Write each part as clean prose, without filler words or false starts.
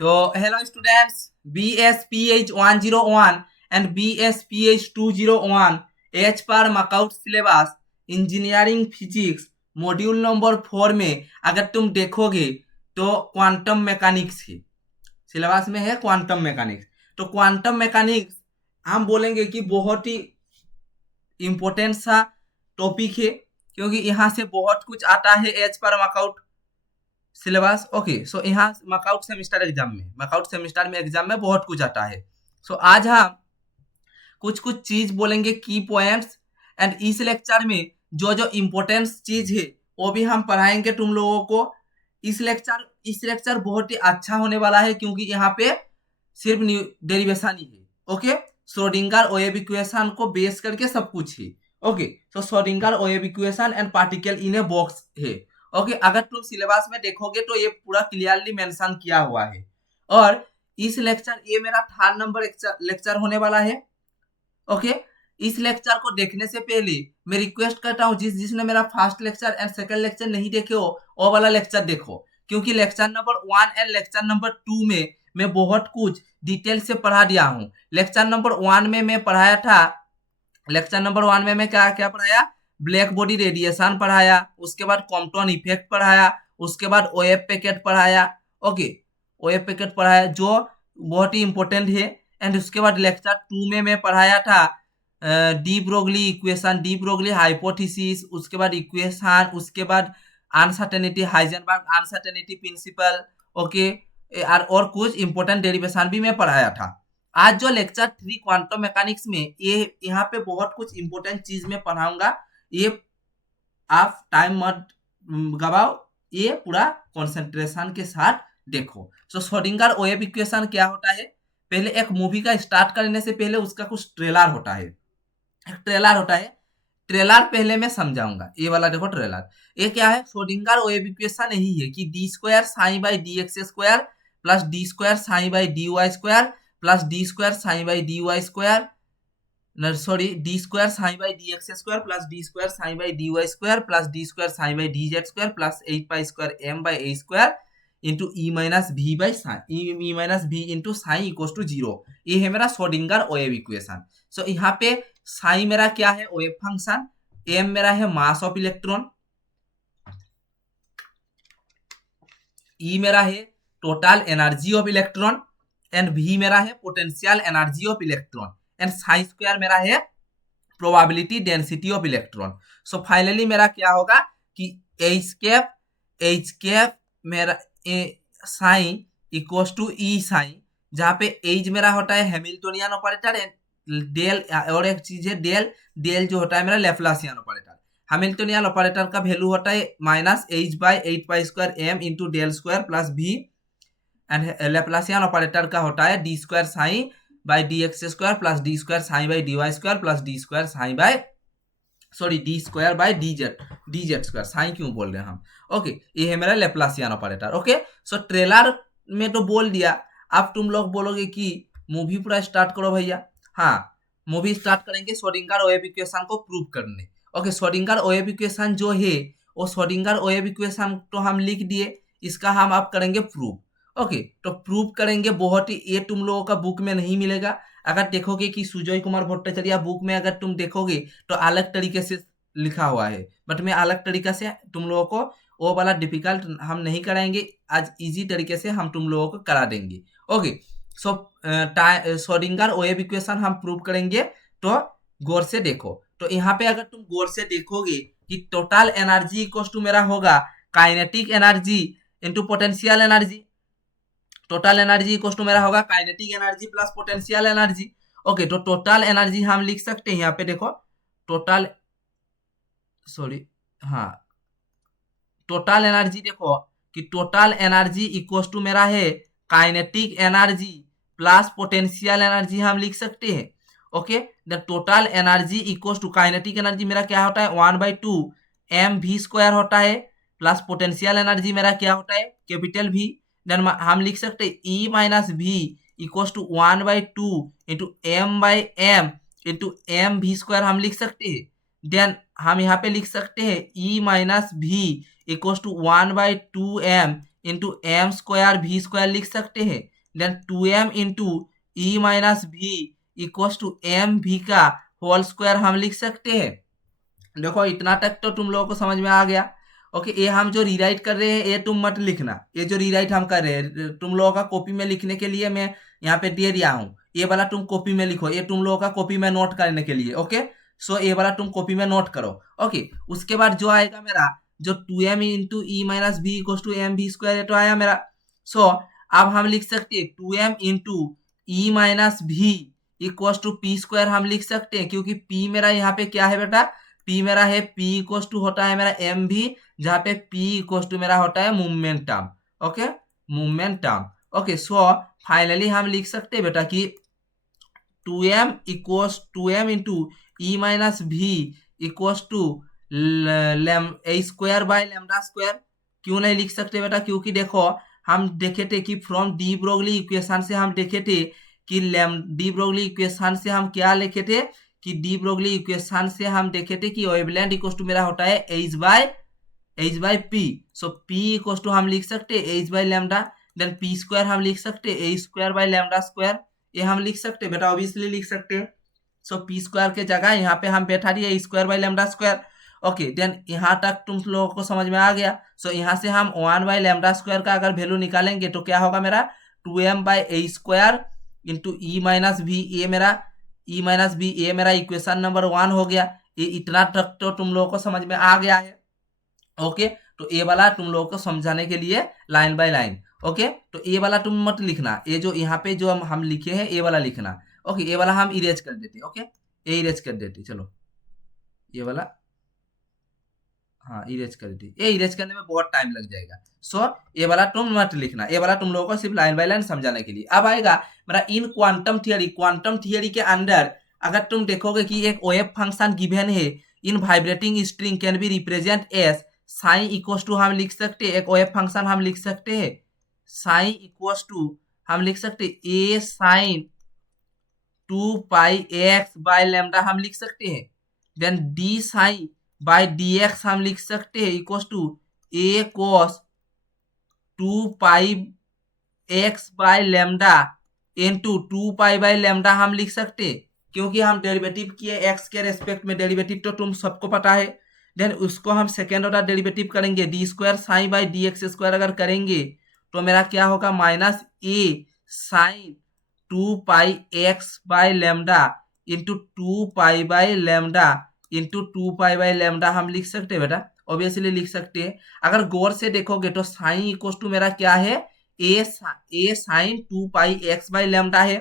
तो hello students, BSPH 101 and BSPH 201 H पर mark out syllabus engineering physics module number 4 में अगर तुम देखोगे तो क्वांटम मैकेनिक्स है। सिलेबस में है क्वांटम मैकेनिक्स। तो क्वांटम मैकेनिक्स हम बोलेंगे कि बहुत ही इम्पोर्टेंट सा टॉपिक है, क्योंकि यहाँ से बहुत कुछ आता है एच पर मार्कआउट सिलेबस। ओके, सो यहाँ मार्कआउट सेमिस्टर में एग्जाम में बहुत कुछ आता है। सो आज हम कुछ कुछ चीज बोलेंगे, की पॉइंट्स, एंड इस लेक्चर में जो जो इम्पोर्टेंट चीज है वो भी हम पढ़ाएंगे तुम लोगों को। इस लेक्चर बहुत ही अच्छा होने वाला है, क्योंकि यहाँ पे सिर्फ डेरिवेशन ही है। ओके, श्रोडिंगर वेव इक्वेशन को बेस करके सब कुछ है। ओके, तो Schrodinger wave equation and particle in a box है। ओके, अगर तुम सिलेबस में देखोगे तो ये पूरा क्लियरली मेंशन किया हुआ है। और इस लेक्चर ये मेरा 3rd नंबर लेक्चर होने वाला है। ओके, इस लेक्चर को देखने से पहले मैं रिक्वेस्ट करता हूँ जिसने मेरा first lecture and second lecture नहीं देखे हो वो वाला लेक्चर देखो, क्योंकि lecture number 1 and lecture number 2 में मैं बहुत कुछ डिटेल से पढ़ा दिया हूँ। लेक्चर नंबर 1 में मैं पढ़ाया था, लेक्चर नंबर 1 में मैं क्या क्या पढ़ाया, ब्लैक बॉडी रेडिएशन पढ़ाया, उसके बाद कॉम्पटन इफेक्ट पढ़ाया, उसके बाद ओएफ पैकेट पढ़ाया। ओके, ओएफ पैकेट पढ़ाया जो बहुत ही इंपॉर्टेंट है। एंड उसके बाद लेक्चर 2 में मैं पढ़ाया था D Broglie equation, de Broglie hypothesis, उसके बाद इक्वेशन, उसके बाद uncertainty, Heisenberg uncertainty principle. Okay, और कुछ इंपॉर्टेंट डेरिवेशन भी मैं पढ़ाया था। आज जो लेक्चर 3 क्वांटम मैकेनिक्स में ये यहाँ पे बहुत कुछ इंपॉर्टेंट चीज मैं पढ़ाऊंगा। ये आप टाइम मत गवाओ, ये पूरा कंसंट्रेशन के साथ देखो। सो श्रोडिंगर वेव इक्वेशन क्या होता है, पहले एक मूवी का स्टार्ट करने से पहले उसका कुछ ट्रेलर होता है। एक ट्रेलर होता है, ट्रेलर पहले मैं समझाऊंगा। ये वाला देखो ट्रेलर, ये क्या है, श्रोडिंगर वेव इक्वेशन यही है कि D square sign by D x square plus D square sign by D Y square plus D square sign by D Y square, sorry, D square sign by D x square plus D square sign by D Y square plus D square sign by D Z square plus 8 pi square M by A square into E minus V by psi, E minus V into sign equal to 0। ये है मेरा Schrodinger wave equation. सो यहाँ पे sign मेरा क्या है, wave function, M मेरा है मास ऑफ इलेक्ट्रॉन, ई मेरा है total energy of electron, and V मेरा है potential energy of electron, and sign square मेरा है probability density of electron. So finally मेरा क्या होगा कि एच कैप मेरा sign equals to E psi, जहाँ पे एच मेरा होता है हैमिल्टोनियन ऑपरेटर, डेल और एक चीज है डेल, डेल जो होता है मेरा लेप्लासियन ऑपरेटर। हैमिल्टोनियन ऑपरेटर का वैल्यू होता है minus H by 8 pi square M into del square plus V, and Laplacian operator का होता है D square sign by D x square plus D square sign by D Y square plus D square sign by, sorry, D square by D Z square, sine क्यों बोल रहे हैं हम। Okay, ये है मेरा लेप्लासियन ऑपरेटर। ओके, सो trailer में तो बोल दिया, अब तुम लोग बोलोगे कि मूवी पूरा स्टार्ट करो भैया। हाँ, मूवी स्टार्ट करेंगे श्रोडिंगर वेव इक्वेशन को प्रूव करने। ओके, श्रोडिंगर वेव इक्वेशन जो है वो श्रोडिंगर वेव इक्वेशन तो हम लिख दिए, इसका हम अब करेंगे प्रूव। ओके, तो प्रूव करेंगे बहुत ही, ये तुम लोगों का बुक में नहीं मिलेगा। अगर देखोगे कि सुजय कुमार भट्टाचार्य बुक में अगर तुम देखोगे तो अलग तरीके से लिखा हुआ है, बट मैं अलग तरीके से तुम लोगों को वो वाला डिफिकल्ट हम नहीं कराएंगे, आज इजी तरीके से हम तुम लोगों को करा देंगे। ओके, सो श्रोडिंगर वेव इक्वेशन हम प्रूव करेंगे, तो गौर से देखो। तो यहाँ पे अगर तुम गौर से देखोगे कि टोटल एनर्जी इक्वल टू मेरा होगा kinetic energy into potential energy, total energy equal to मेरा होगा kinetic energy plus potential energy. Okay, तो टोटल एनर्जी हम लिख सकते हैं यहाँ पे देखो, टोटल, सॉरी, हाँ, टोटल एनर्जी देखो कि टोटल एनर्जी इक्वल टू मेरा है kinetic energy plus potential energy हम लिख सकते हैं। Okay, the total energy equal to kinetic energy मेरा क्या होता है 1/2 एम वी स्क्वायर होता है, प्लस पोटेंशियल एनर्जी मेरा क्या होता है कैपिटल वी, देन हम लिख सकते हैं E minus V equal to 1/2 into M by M into M V square हम लिख सकते हैं। देन हम यहाँ पे लिख सकते हैं E minus V equal to 1/2 M into M square V square लिख सकते हैं। Then 2m into E minus V equals to M V का होल स्क्वायर हम लिख सकते हैं। देखो इतना तक तो तुम लोगों को समझ में आ गया। ओके, ये हम जो रीराइट कर रहे हैं ये तुम मत लिखना, ये जो रीराइट हम कर रहे हैं तुम लोगों का कॉपी में लिखने के लिए मैं यहाँ पे दे दिया हूँ, ये वाला तुम कॉपी में लिखो, ये तुम लोगों का कॉपी में नोट करने के लिए। ओके, सो ये वाला तुम कॉपी में नोट करो। ओके, उसके बाद जो आएगा मेरा जो 2m into E minus V equal to M V square, ये तो आया मेरा। सो अब हम लिख सकते हैं 2m इंटू ई माइनस भी इक्वल टू पी स्क्वायर हम लिख सकते हैं, क्योंकि p मेरा यहाँ पे क्या है बेटा, p मेरा है p इक्वल टू होता है मेरा एम भी, जहाँ पे p इक्वल टू मेरा होता है movement term. Okay, movement term. Okay, so finally हम लिख सकते हैं बेटा कि 2m equals 2m into E minus V equals to A square by lambda square. क्यों नहीं लिख सकते बेटा, क्योंकि देखो हम देखे थे कि फ्रॉम डी ब्रोगली इक्वेशन से हम देखे थे कि डी ब्रोगली इक्वेशन से हम क्या लिखे थे कि डी ब्रोगली इक्वेशन से हम देखे थे कि वेवलेंथ इक्वल्स टू मेरा होता है H by P. So P equals to हम लिख सकते हैं H by lambda, then P square हम लिख सकते हैं A square by lambda square, ये हम लिख सकते हैं बेटा, ऑब्वियसली लिख सकते हैं। सो पी स्क्वायर के जगह यहाँ पे हम बैठा दिए square by lambda square. Okay, then यहाँ तक तुम लोगों को समझ में आ गया। सो यहाँ से हम 1 बाय लेमडा स्क्वायर का अगर वैल्यू निकालेंगे तो क्या होगा मेरा 2m bye A square into E minus भी ए मेरा इक्वेशन नंबर 1 हो गया। ये इतना तक तो तुम लोगों को समझ में आ गया है। ओके, तो ये वाला तुम लोगों को समझाने के लिए लाइन बाय लाइन। ओके, तो ये वाला तुम मत लिखना, ये जो यहाँ पे जो हम लिखे हैं ये वाला लिखना। ओके, ये वाला हम इरेज कर देते। ओके, ये इरेज कर देते, चलो ये वाला, हाँ इरेज कर दी, ये इरेज करने में बहुत टाइम लग जाएगा। सो ये वाला तुम मत लिखना, ये वाला तुम लोगों को सिर्फ लाइन बाय लाइन समझाने के लिए। अब आएगा मेरा इन क्वांटम थियरी के अंदर अगर तुम देखोगे कि एक वेव फंक्शन गिवन है in vibrating string can be represent as sine equals to हम लिख सकते हैं, एक वेव फंक्शन हम लिख सकते हैं साइन इक्वल्स टू हम लिख सकते हैं A sine 2 pi X by lambda हम लिख सकते हैं, then D sign by D x हम लिख सकते हैं equals to A cos 2 pi X by lambda into 2 pi by lambda हम लिख सकते हैं, क्योंकि हम डेरिवेटिव किए एक्स के रेस्पेक्ट में, डेरिवेटिव तो तुम सबको पता है। देन उसको हम सेकेंड ऑर्डर डेरिवेटिव करेंगे, D square sign by D x square अगर करेंगे तो मेरा क्या होगा minus A sine 2 pi X by lambda into 2 pi by lambda into 2 pi by lambda हम लिख सकते हैं बेटा, ऑब्वियसली लिख सकते हैं। अगर गौर से देखोगे तो साइन इक्वल टू मेरा क्या है A sine 2 pi X by lambda है।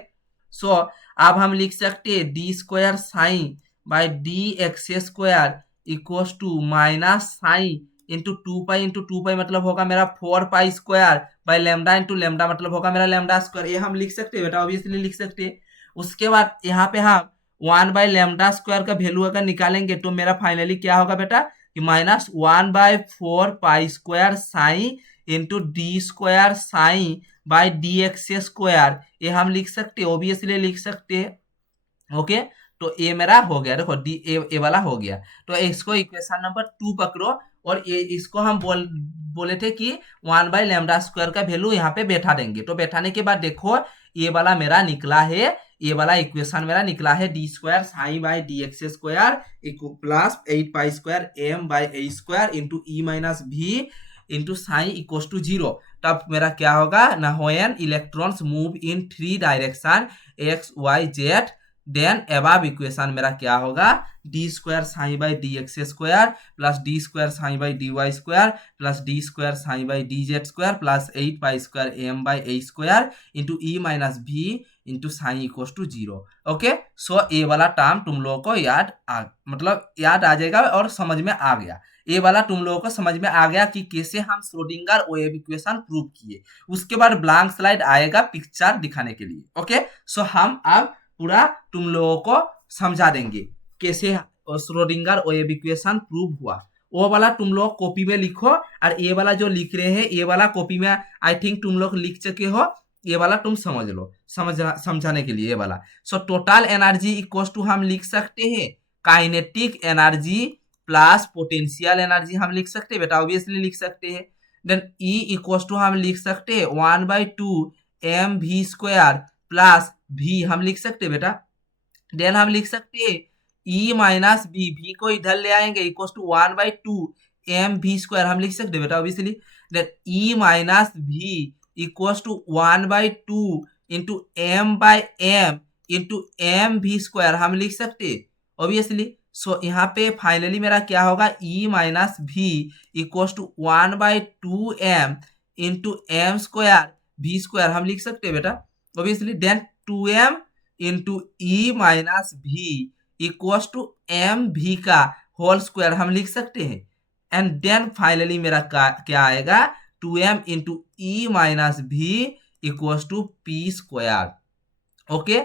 सो अब हम लिख सकते हैं D square sign by D x square equal to minus sine into 2 pi मतलब होगा मेरा 4 pi square by lambda into lambda मतलब होगा मेरा लैम्डा स्क्वायर, ये हम लिख सकते हैं बेटा, ऑब्वियसली लिख सकते हैं। उसके बाद यहाँ पे हम 1 बाय लैम्डा स्क्वायर का वैल्यू अगर निकालेंगे तो मेरा फाइनली क्या होगा बेटा कि minus 1 by 4 pi square sine into D square sign by D x square, ये हम लिख सकते हैं, ऑब्वियसली लिख सकते हैं। ओके, तो ये मेरा हो गया, देखो डी ए वाला हो गया। तो इसको इक्वेशन नंबर 2 पकड़ो और ये इसको हम बोले थे कि 1 बाय लैम्डा स्क्वायर का वैल्यू यहाँ पे बैठा देंगे। तो बैठाने के बाद देखो ये वाला मेरा निकला है, ये वाला इक्वेशन मेरा निकला है D square sign by D x square plus 8 pi square M by A square into E minus V into sign equal to 0। तब मेरा क्या होगा ना, when electrons move in 3 direction X Y Z, then above equation मेरा क्या होगा D square sign by D x square plus D square sign by D Y square plus D square sign by D Z square plus 8 pi square M by A square into E minus V into sign equal to 0। Okay, so ये वाला term तुम लोगों को याद आ जाएगा और समझ में आ गया। ये वाला तुम लोगों को समझ में आ गया कि कैसे हम श्रोडिंगर वेव इक्वेशन प्रूव किए। उसके बाद ब्लैंक स्लाइड आएगा पिक्चर दिखाने के लिए। ओके, सो हम अब पूरा तुम लोगों को समझा देंगे कैसे श्रोडिंगर वेव इक्वेशन प्रूव हुआ। वो वाला तुम लोग कॉपी में लिखो और ये वाला जो लिख रहे हैं ये वाला कॉपी में आई थिंक तुम लोग लिख चुके हो, ये वाला तुम समझ लो समझाने के लिए ये वाला। So total energy equal to हम लिख सकते हैं kinetic energy plus potential energy हम लिख सकते हैं बेटा, ऑब्वियसली लिख सकते हैं। देन ई इक्वल्स टू हम लिख सकते हैं 1/2 mv² प्लस v हम लिख सकते हैं बेटा। देन हम लिख सकते हैं ई माइनस बी, भी को इधर ले आएंगे इक्वल्स टू 1/2 mv² हम लिख सकते हैं बेटा obviously. Then E minus V equals to 1/2 into m/m into mv² हम लिख सकते हैं ऑब्वियसली। सो यहाँ पे फाइनली मेरा क्या होगा, E minus V equals to 1/2m into m² v² हम लिख सकते हैं बेटा obviously. Then 2m into E minus V equals to M V का होल स्क्वायर हम लिख सकते हैं। एंड देन फाइनली मेरा क्या आएगा, 2m into E minus V equals to p²। Okay,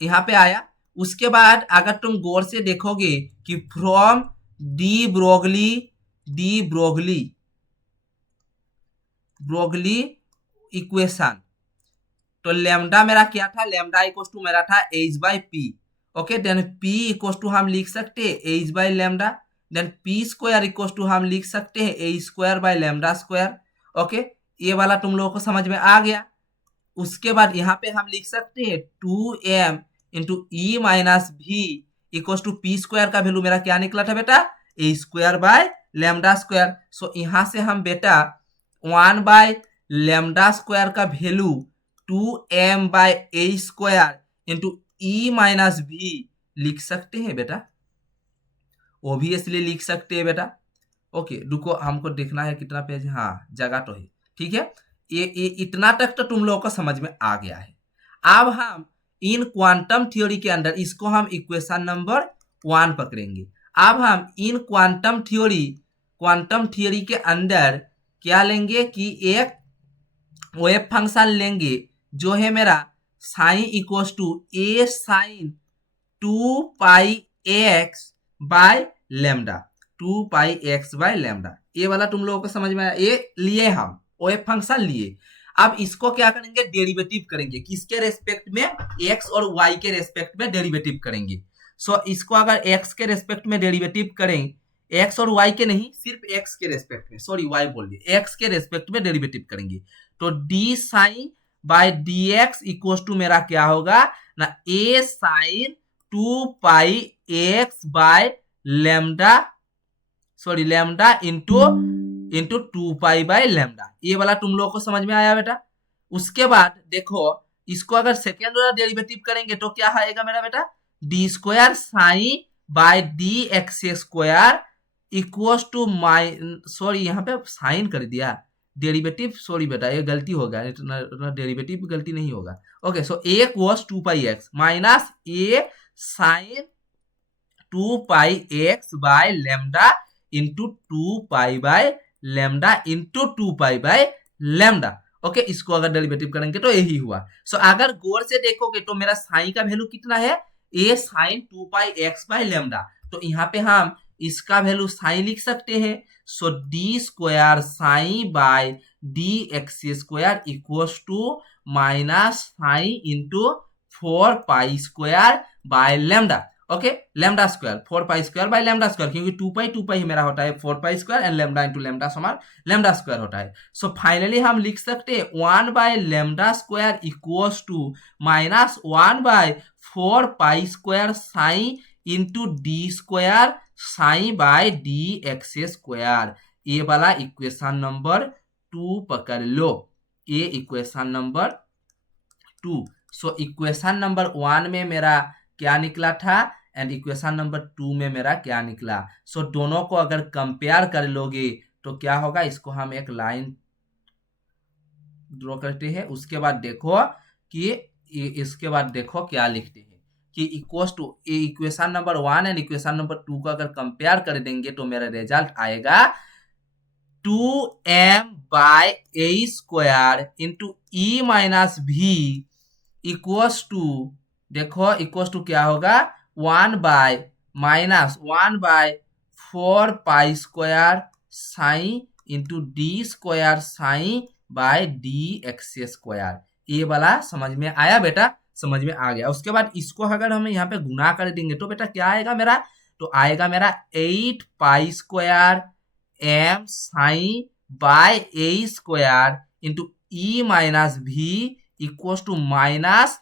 यहाँ पे आया। उसके बाद अगर तुम गौर से देखोगे कि फ्रॉम डी ब्रोगली इक्वेशन, तो लेमडा मेरा क्या था, लेमडा इक्वल्स टू मेरा था h/p। Okay, then p equals to हम लिख सकते हैं h/λ। Then p² equals to हम लिख सकते हैं h²/λ²। ओके, ये वाला तुम लोगों को समझ में आ गया। उसके बाद यहाँ पे हम लिख सकते हैं 2m into E minus V equals to p² का वैल्यू मेरा क्या निकला था बेटा, h²/λ²। सो यहाँ से हम बेटा 1/λ² का value 2m/h² into E minus भी लिख सकते हैं बेटा, ऑब्वियसली लिख सकते हैं बेटा। ओके, रुको हमको देखना है कितना पेज, हाँ जगह तो है, ठीक है। ये इतना तक तो तुम लोगों को समझ में आ गया है। अब हम इन क्वांटम थ्योरी के अंदर इसको हम इक्वेशन नंबर 1 पकड़ेंगे। अब हम इन क्वांटम थ्योरी के अंदर क्या लेंगे कि एक वेव फंक्शन लेंगे जो है मेरा sign equals to a sin 2πx/λ, 2πx/λ। ये वाला तुम लोगों को समझ में आया, ये लिए हम वेव फंक्शन लिए। अब इसको क्या करेंगे, डेरिवेटिव करेंगे। किसके रेस्पेक्ट में, x और y के रेस्पेक्ट में डेरिवेटिव करेंगे। सो इसको अगर x के रेस्पेक्ट में डेरिवेटिव करें, x और y के नहीं, सिर्फ x के रेस्पेक्ट में, सॉरी y बोल दिए, x के रेस्पेक्ट में डेरिवेटिव करेंगे तो d sin by dx equals to मेरा क्या होगा ना, a sin 2πx/λ, sorry lambda into 2π/λ। ये वाला तुम लोगों को समझ में आया बेटा। उसके बाद देखो इसको अगर सेकेंड वाला डेरिवेटिव करेंगे तो क्या आएगा मेरा बेटा, d² sin by dx² equals to sorry यहाँ पे साइन कर दिया डेरिवेटिव, सॉरी बेटा ये गलती होगा, इतना डेरिवेटिव गलती नहीं होगा। Okay, so a cos 2πx minus a sin 2πx/λ into 2π/λ into 2π/λ। Okay, इसको अगर डेरिवेटिव करेंगे तो यही हुआ। सो अगर गौर से देखोगे तो मेरा साइन का वैल्यू कितना है, a sin 2πx/λ। तो यहाँ पे हम इसका वैल्यू साइन लिख सकते हैं। So d² sine by dx² equals to minus sine into 4π² okay, λ², 4π² क्योंकि 2π ही मेरा होता है 4π² एंड लैम्डा इंटू लैम्डा समान λ² होता है। सो फाइनली हम लिख सकते हैं 1/λ² equals to minus 1/4π² sine into d² sine by dx²। ये वाला इक्वेशन नंबर 2 पकड़ लो, ये equation number 2। So equation number 1 में मेरा क्या निकला था एंड इक्वेशन नंबर 2 में मेरा क्या निकला। सो दोनों को अगर कंपेयर कर लोगे तो क्या होगा, इसको हम एक लाइन ड्रॉ करते हैं। उसके बाद देखो कि इसके बाद देखो क्या लिखते हैं कि equals to equation number 1 and equation number 2 को अगर कंपेयर कर देंगे तो मेरा रिजल्ट आएगा 2m/h² into E minus V equals to, देखो इक्वल्स टू क्या होगा 1/4π² sine into d² sine by dx²। ये वाला समझ में आया बेटा, समझ में आ गया। उसके बाद इसको अगर हम यहाँ पे गुना कर देंगे तो बेटा क्या आएगा मेरा, तो आएगा मेरा 8π² m sine by A square into E minus V equals to minus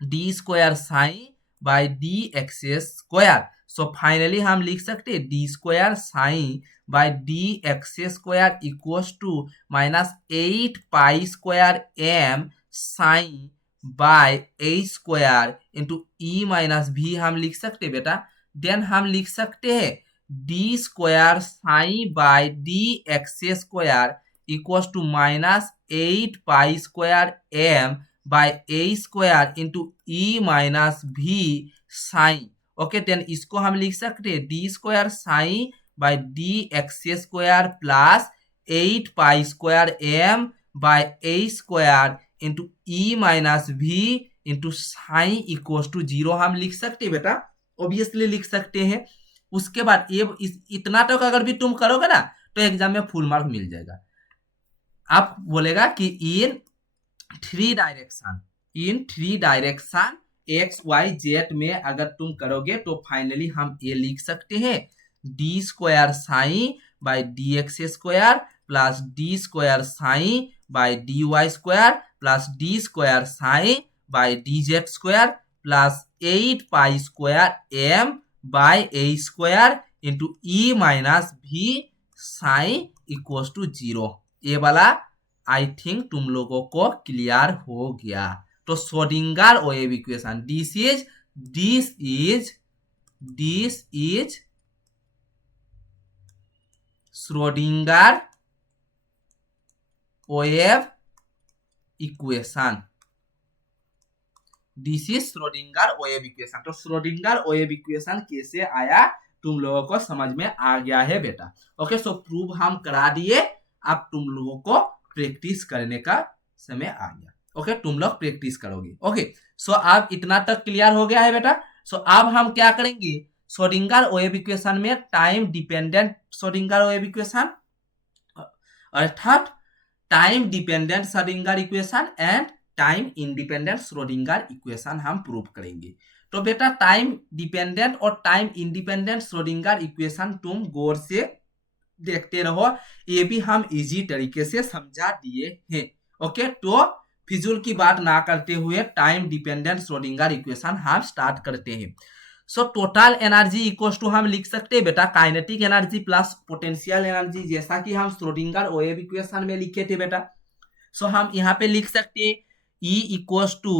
D square sign by D x square. So finally हम लिख सकते हैं D square sign by D x square equals to minus 8 pi square M sine by A square into E minus V हम लिख सकते हैं बेटा। Then हम लिख सकते हैं D square sign by D x square equals to minus 8 pi square M by A square into E minus V sine. Okay, then इसको हम लिख सकते हैं D square sign by D x square plus 8 pi square M by A square into E minus V into sine equals to 0 हम लिख सकते हैं बेटा, ऑब्वियसली लिख सकते हैं। उसके बाद ये इतना तक अगर भी तुम करोगे ना तो एग्जाम में फुल मार्क मिल जाएगा। आप बोलेगा कि in three direction X Y Z में अगर तुम करोगे तो फाइनली हम ये लिख सकते हैं D square sign by D x square plus D square sign by D Y square plus D square sign by D Z square plus 8 pi square M by A square into E minus V sine equals to 0। ये वाला I think तुम लोगों को clear हो गया। तो Schrodinger wave equation this is Schrodinger wave equation, this is Schrodinger wave equation. तो Schrodinger wave equation कैसे आया तुम लोगों को समझ में आ गया है बेटा। ओके, सो प्रूव हम करा दिए, अब तुम लोगों को प्रैक्टिस करने का समय आ गया। ओके, तुम लोग प्रैक्टिस करोगे। ओके, सो अब इतना तक क्लियर हो गया है बेटा। सो अब हम क्या करेंगे, श्रोडिंगर वेव इक्वेशन में time dependent Schrodinger wave equation अर्थात time dependent Schrodinger equation and time independent Schrodinger equation हम प्रूव करेंगे। तो बेटा टाइम डिपेंडेंट और टाइम इंडिपेंडेंट श्रोडिंगर इक्वेशन तुम गौर से देखते रहो, ये भी हम इजी तरीके से समझा दिए हैं। ओके, तो फिजूल की बात ना करते हुए टाइम डिपेंडेंट श्रोडिंगर इक्वेशन हम स्टार्ट करते हैं। So total energy equals to हम लिख सकते हैं बेटा kinetic energy plus potential energy, जैसा कि हम श्रोडिंगर वेव इक्वेशन में लिखे थे बेटा। सो हम यहाँ पे लिख सकते हैं E इक्वल्स टू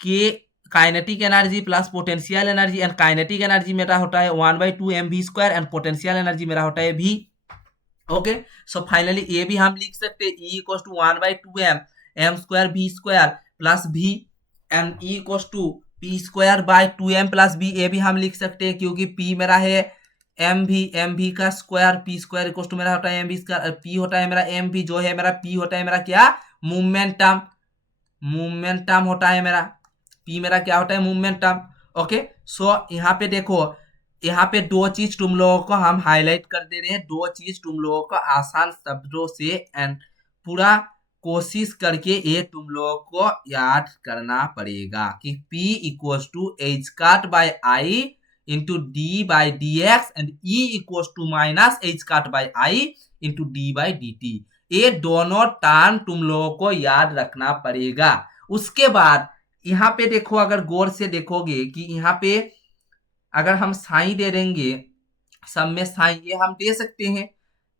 के kinetic energy plus potential energy, and kinetic energy मेरा होता है 1/2 mv square and potential energy मेरा होता है v। ओके, सो फाइनली ये भी हम लिख सकते हैं E equals to 1/2 m square v square plus v and E equals to p square by 2m plus v। ये भी हम लिख सकते हैं क्योंकि p मेरा है mv का square, p square equals to मेरा होता है mv स्क्वायर, p होता है मेरा mv जो है मेरा p होता है मेरा क्या मोमेंटम होता है मेरा, p मेरा क्या होता है मोमेंटम। ओके, सो यहाँ पे देखो, यहाँ पे दो चीज तुम लोगों को हम हाईलाइट कर दे रहे हैं, दो चीज तुम लोगों को आसान शब्दों से एंड पूरा कोशिश करके ये तुम लोगों को याद करना पड़ेगा कि P इक्वल्स टू एच काट by I into D by D X and E equals to minus H काट by I into D by D T. ये दोनों टर्म तुम लोगों को याद रखना पड़ेगा। उसके बाद यहाँ पे देखो, अगर गौर से देखोगे कि यहाँ पे अगर हम साइन दे देंगे, सब में साइन ये हम दे सकते हैं।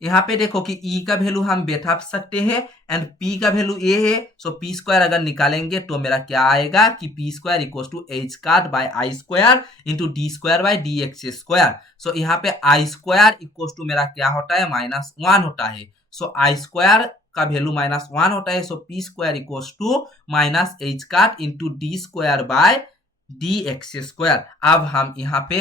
यहाँ पे देखो कि E का वैल्यू हम बैठा सकते हैं एंड P का वैल्यू ए है, सो P स्क्वायर अगर निकालेंगे तो मेरा क्या आएगा कि P square equal to H काट by I square into D square by D x square. So यहाँ पे आई स्क्वायर इक्वल टू मेरा क्या होता है -1 होता है, सो आई स्क्वायर का वैल्यू -1 होता है, so P square equal to minus H cut into D square by D x square. अब हम यहाँ पे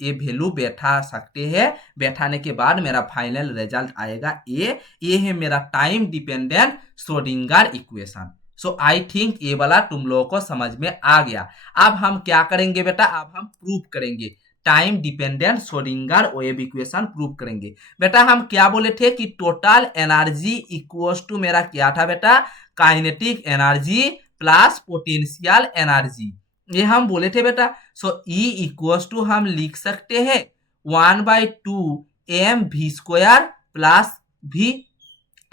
ये वैल्यू बैठा सकते हैं, बैठाने के बाद मेरा फाइनल रिजल्ट आएगा ये है मेरा time dependent Schrodinger equation. So I think ये वाला तुम लोगों को समझ में आ गया। अब हम क्या करेंगे बेटा, अब हम प्रूव करेंगे time dependent Schrodinger wave equation prove करेंगे। बेटा हम क्या बोले थे कि टोटल एनर्जी इक्वल्स टू मेरा क्या था बेटा, kinetic energy plus potential energy, ये हम बोले थे बेटा। सो E इक्वल्स टू हम लिख सकते हैं 1/2 mv square plus v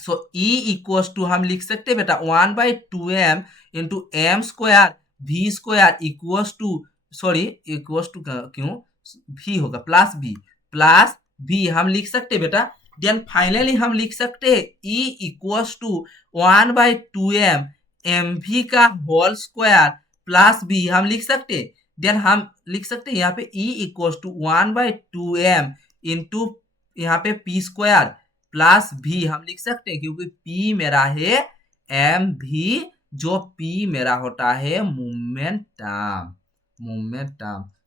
so E equals to हम लिख सकते हैं बेटा 1/2m into M square v square equals to sorry equals to क्यों v होगा प्लस v हम लिख सकते हैं बेटा। देन फाइनली हम लिख सकते हैं E equals to 1/2m mv का होल स्क्वायर प्लस b हम लिख सकते हैं। देन हम लिख सकते हैं यहाँ पे E equals to 1/2m into यहाँ पे p स्क्वायर प्लस v हम लिख सकते हैं क्योंकि p मेरा है एम भी जो p मेरा होता है momentum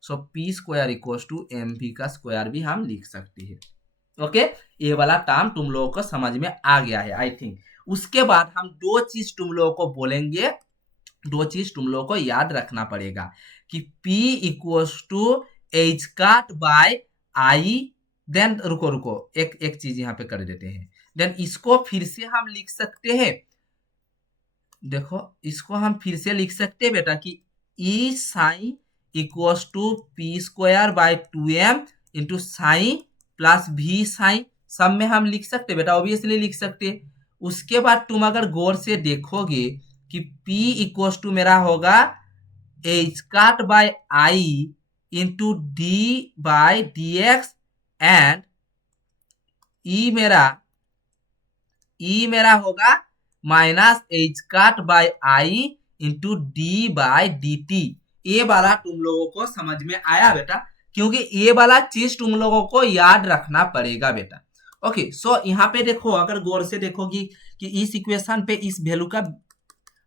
so p square equals to M V का स्क्वायर भी हम लिख सकते हैं। ओके ये वाला टर्म तुम लोगों को समझ में आ गया है आई थिंक। उसके बाद हम दो चीज तुम लोगों को बोलेंगे, दो चीज तुम लोगों को याद रखना पड़ेगा कि P इक्वल्स टू एच काट बाय आई। देन रुको एक चीज यहाँ पे कर देते हैं। देन इसको फिर से हम लिख सकते हैं, देखो इसको हम फिर से लिख सकते हैं बेटा कि E sine equals to P square by 2m into sine plus v sine सब में हम लिख सकते बेटा, ऑब्वियसली लिख सकते। उसके बाद तुम अगर गौर से देखोगे कि P इक्वल्स टू मेरा होगा एच काट by I into D by D X and E मेरा होगा माइनस एच काट by I into D by D T. ये वाला तुम लोगों को समझ में आया बेटा, क्योंकि ये वाला चीज तुम लोगों को याद रखना पड़ेगा बेटा। ओके सो यहाँ पे देखो अगर गौर से देखोगी कि इस इक्वेशन पे इस वैल्यू का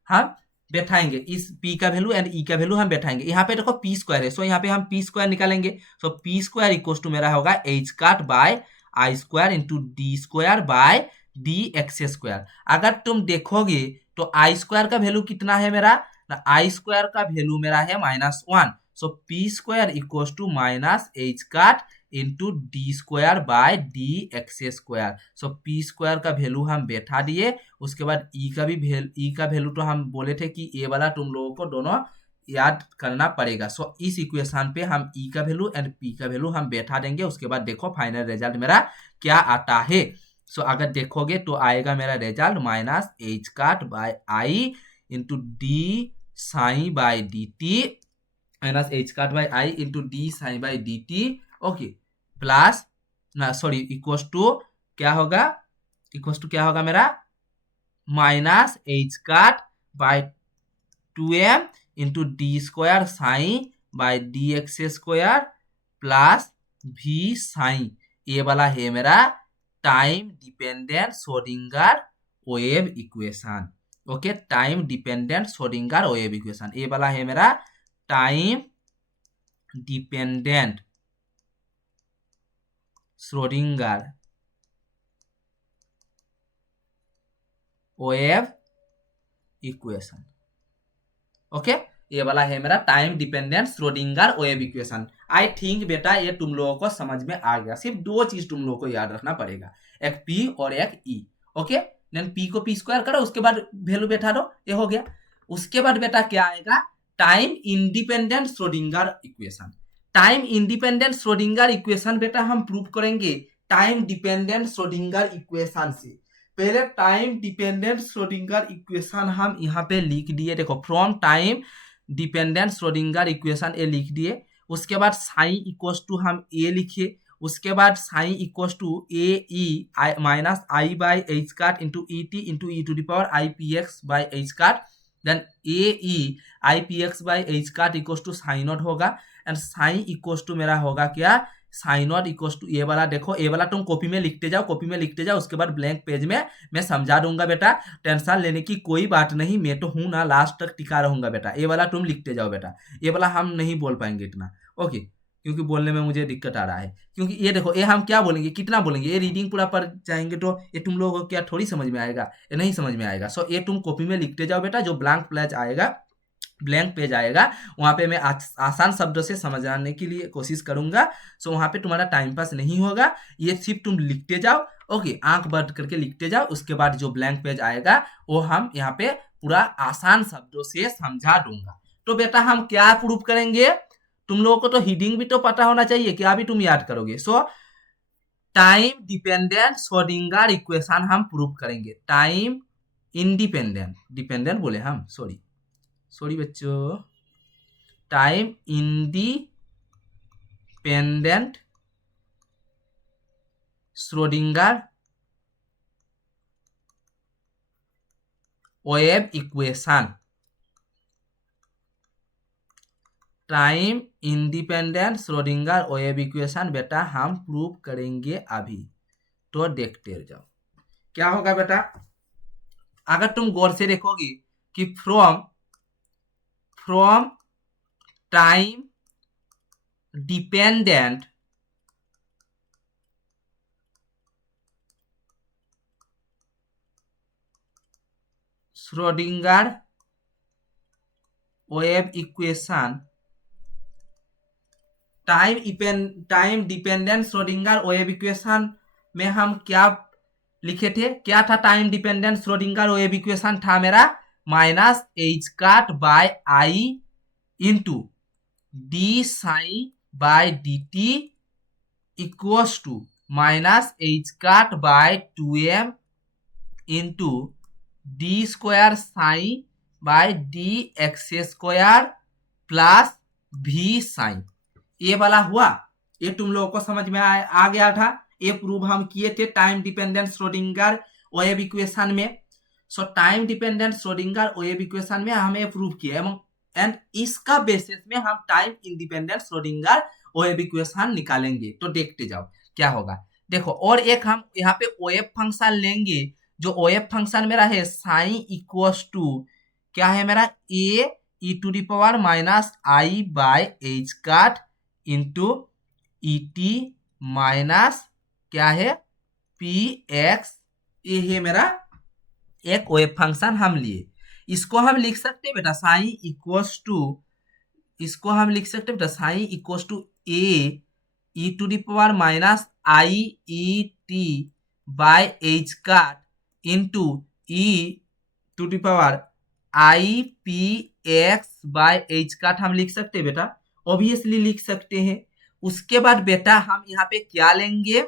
हम बैठाएंगे, इस p का वैल्यू एंड e का वैल्यू हम बैठाएंगे। यहाँ पे देखो p स्क्वायर है, सो यहाँ पे हम p स्क्वायर निकालेंगे। So p square equal to मेरा होगा एच काट by I square into D square by D x square. अगर तुम देखोगे तो आई स्क्वायर का वैल्यू कितना है मेरा, आई स्क्वायर का वैल्यू मेरा है -1। So p square equal to minus H cut into D square by D x square. So p square का वैल्यू हम बैठा दिए। उसके बाद ई का वैल्यू तो हम बोले थे कि ये वाला तुम लोगों को दोनों याद करना पड़ेगा। सो इस इक्वेशन पे हम ई का वैल्यू एंड पी का वैल्यू हम बैठा देंगे। उसके बाद देखो फाइनल रिजल्ट मेरा क्या आता है। सो अगर देखोगे तो आएगा मेरा रिजल्ट माइनस एच काट by I into d sign by D t minus H काट by I into d sign by D t. Okay plus ना सॉरी इक्वल्स टू क्या होगा मेरा माइनस एच काट by 2m into D square sign by D x square plus v psi. ये वाला है मेरा time dependent Schrodinger wave equation. Okay time dependent Schrodinger wave equation, ये वाला है मेरा time dependent Schrodinger wave equation. Okay ये वाला है मेरा time dependent Schrodinger wave equation. I think बेटा ये तुम लोगों को समझ में आ गया। सिर्फ दो चीज तुम लोगों को याद रखना पड़ेगा, एक p और एक e। ओके देन p को p स्क्वायर करो, उसके बाद वैल्यू बैठा दो, ये हो गया। उसके बाद बेटा क्या आएगा time independent Schrodinger equation. Time independent Schrodinger equation बेटा हम प्रूव करेंगे टाइम डिपेंडेंट श्रोडिंगर इक्वेशन से। पहले टाइम डिपेंडेंट श्रोडिंगर इक्वेशन हम यहाँ पे लिख दिए, देखो from time dependent Schrodinger equation A लिख दिए। उसके बाद साइन इक्वल्स टू हम ए लिखे। उसके बाद psi equals to A e minus i by h cut into E t into e to the power i p x by h cut. Then A e i p x by h cut equals to psi naught होगा and psi equals to मेरा होगा क्या sign not equals to ये वाला। देखो ये वाला तुम कॉपी में लिखते जाओ, उसके बाद ब्लैंक पेज में मैं समझा दूंगा बेटा, टेंशन लेने की कोई बात नहीं, मैं तो हूं ना, लास्ट तक टिका रहूंगा बेटा। ये वाला तुम लिखते जाओ बेटा, ये वाला हम नहीं बोल पाएंगे इतना। ओके क्योंकि बोलने में मुझे दिक्कत आ रहा है, क्योंकि ये देखो ये हम क्या बोलेंगे कितना बोलेंगे, ये रीडिंग पूरा पढ़ जाएंगे तो ये तुम लोगों को क्या थोड़ी समझ में आएगा, ये नहीं समझ में आएगा। सो ये तुम कॉपी में लिखते जाओ बेटा, जो ब्लैंक पेज आएगा वहां पे मैं आसान शब्दों से समझाने के लिए कोशिश करूंगा। सो वहां पे तुम्हारा टाइम पास नहीं होगा, ये सिर्फ तुम लिखते जाओ। ओके आंख बंद करके लिखते जाओ, उसके बाद जो ब्लैंक पेज आएगा वो हम यहाँ पे पूरा आसान शब्दों से समझा दूंगा। तो बेटा हम क्या प्रूफ करेंगे, तुम लोगों को तो हीडिंग भी तो पता होना चाहिए, क्या भी तुम याद करोगे। सो टाइम डिपेंडेंट श्रोडिंगर इक्वेशन हम प्रूव करेंगे। टाइम इंडिपेंडेंट, डिपेंडेंट बोले हम, सॉरी बच्चों, time independent Schrödinger wave equation, time independent Schrödinger wave equation बेटा हम प्रूव करेंगे अभी, तो देखते जाओ क्या होगा बेटा। अगर तुम गौर से देखोगी कि from time dependent Schrodinger wave equation, time dependent Schrodinger wave equation में हम क्या लिखे थे, क्या था time dependent Schrodinger wave equation था मेरा माइनस एच काट by I into d sign by D t equals to minus H काट by 2m into D square sign by D x square plus v psi. ये वाला हुआ, ये तुम लोगों को समझ में आ गया था। ये प्रूव हम किए थे time dependent Schrodinger wave equation में। So time dependent Schrodinger wave equation में हमें प्रूव किया एंड इसका बेसिस में हम time independent Schrödinger wave equation निकालेंगे। तो देखते जाओ क्या होगा। देखो और एक हम यहाँ पे वेव फंक्शन लेंगे, जो वेव फंक्शन मेरा है साइन इक्वल्स टू क्या है मेरा A e to the power minus i by H cut into E t minus क्या है पी एक्स। ये है मेरा एक वेव फंक्शन हम लिए। इसको हम लिख सकते हैं बेटा साइन इक्वल्स टू, इसको हम लिख सकते हैं बेटा psi equals to A e to the power minus I E T by H cut into e to the power i p x by H cut हम लिख सकते हैं बेटा, ऑब्वियसली लिख सकते हैं। उसके बाद बेटा हम यहाँ पे क्या लेंगे,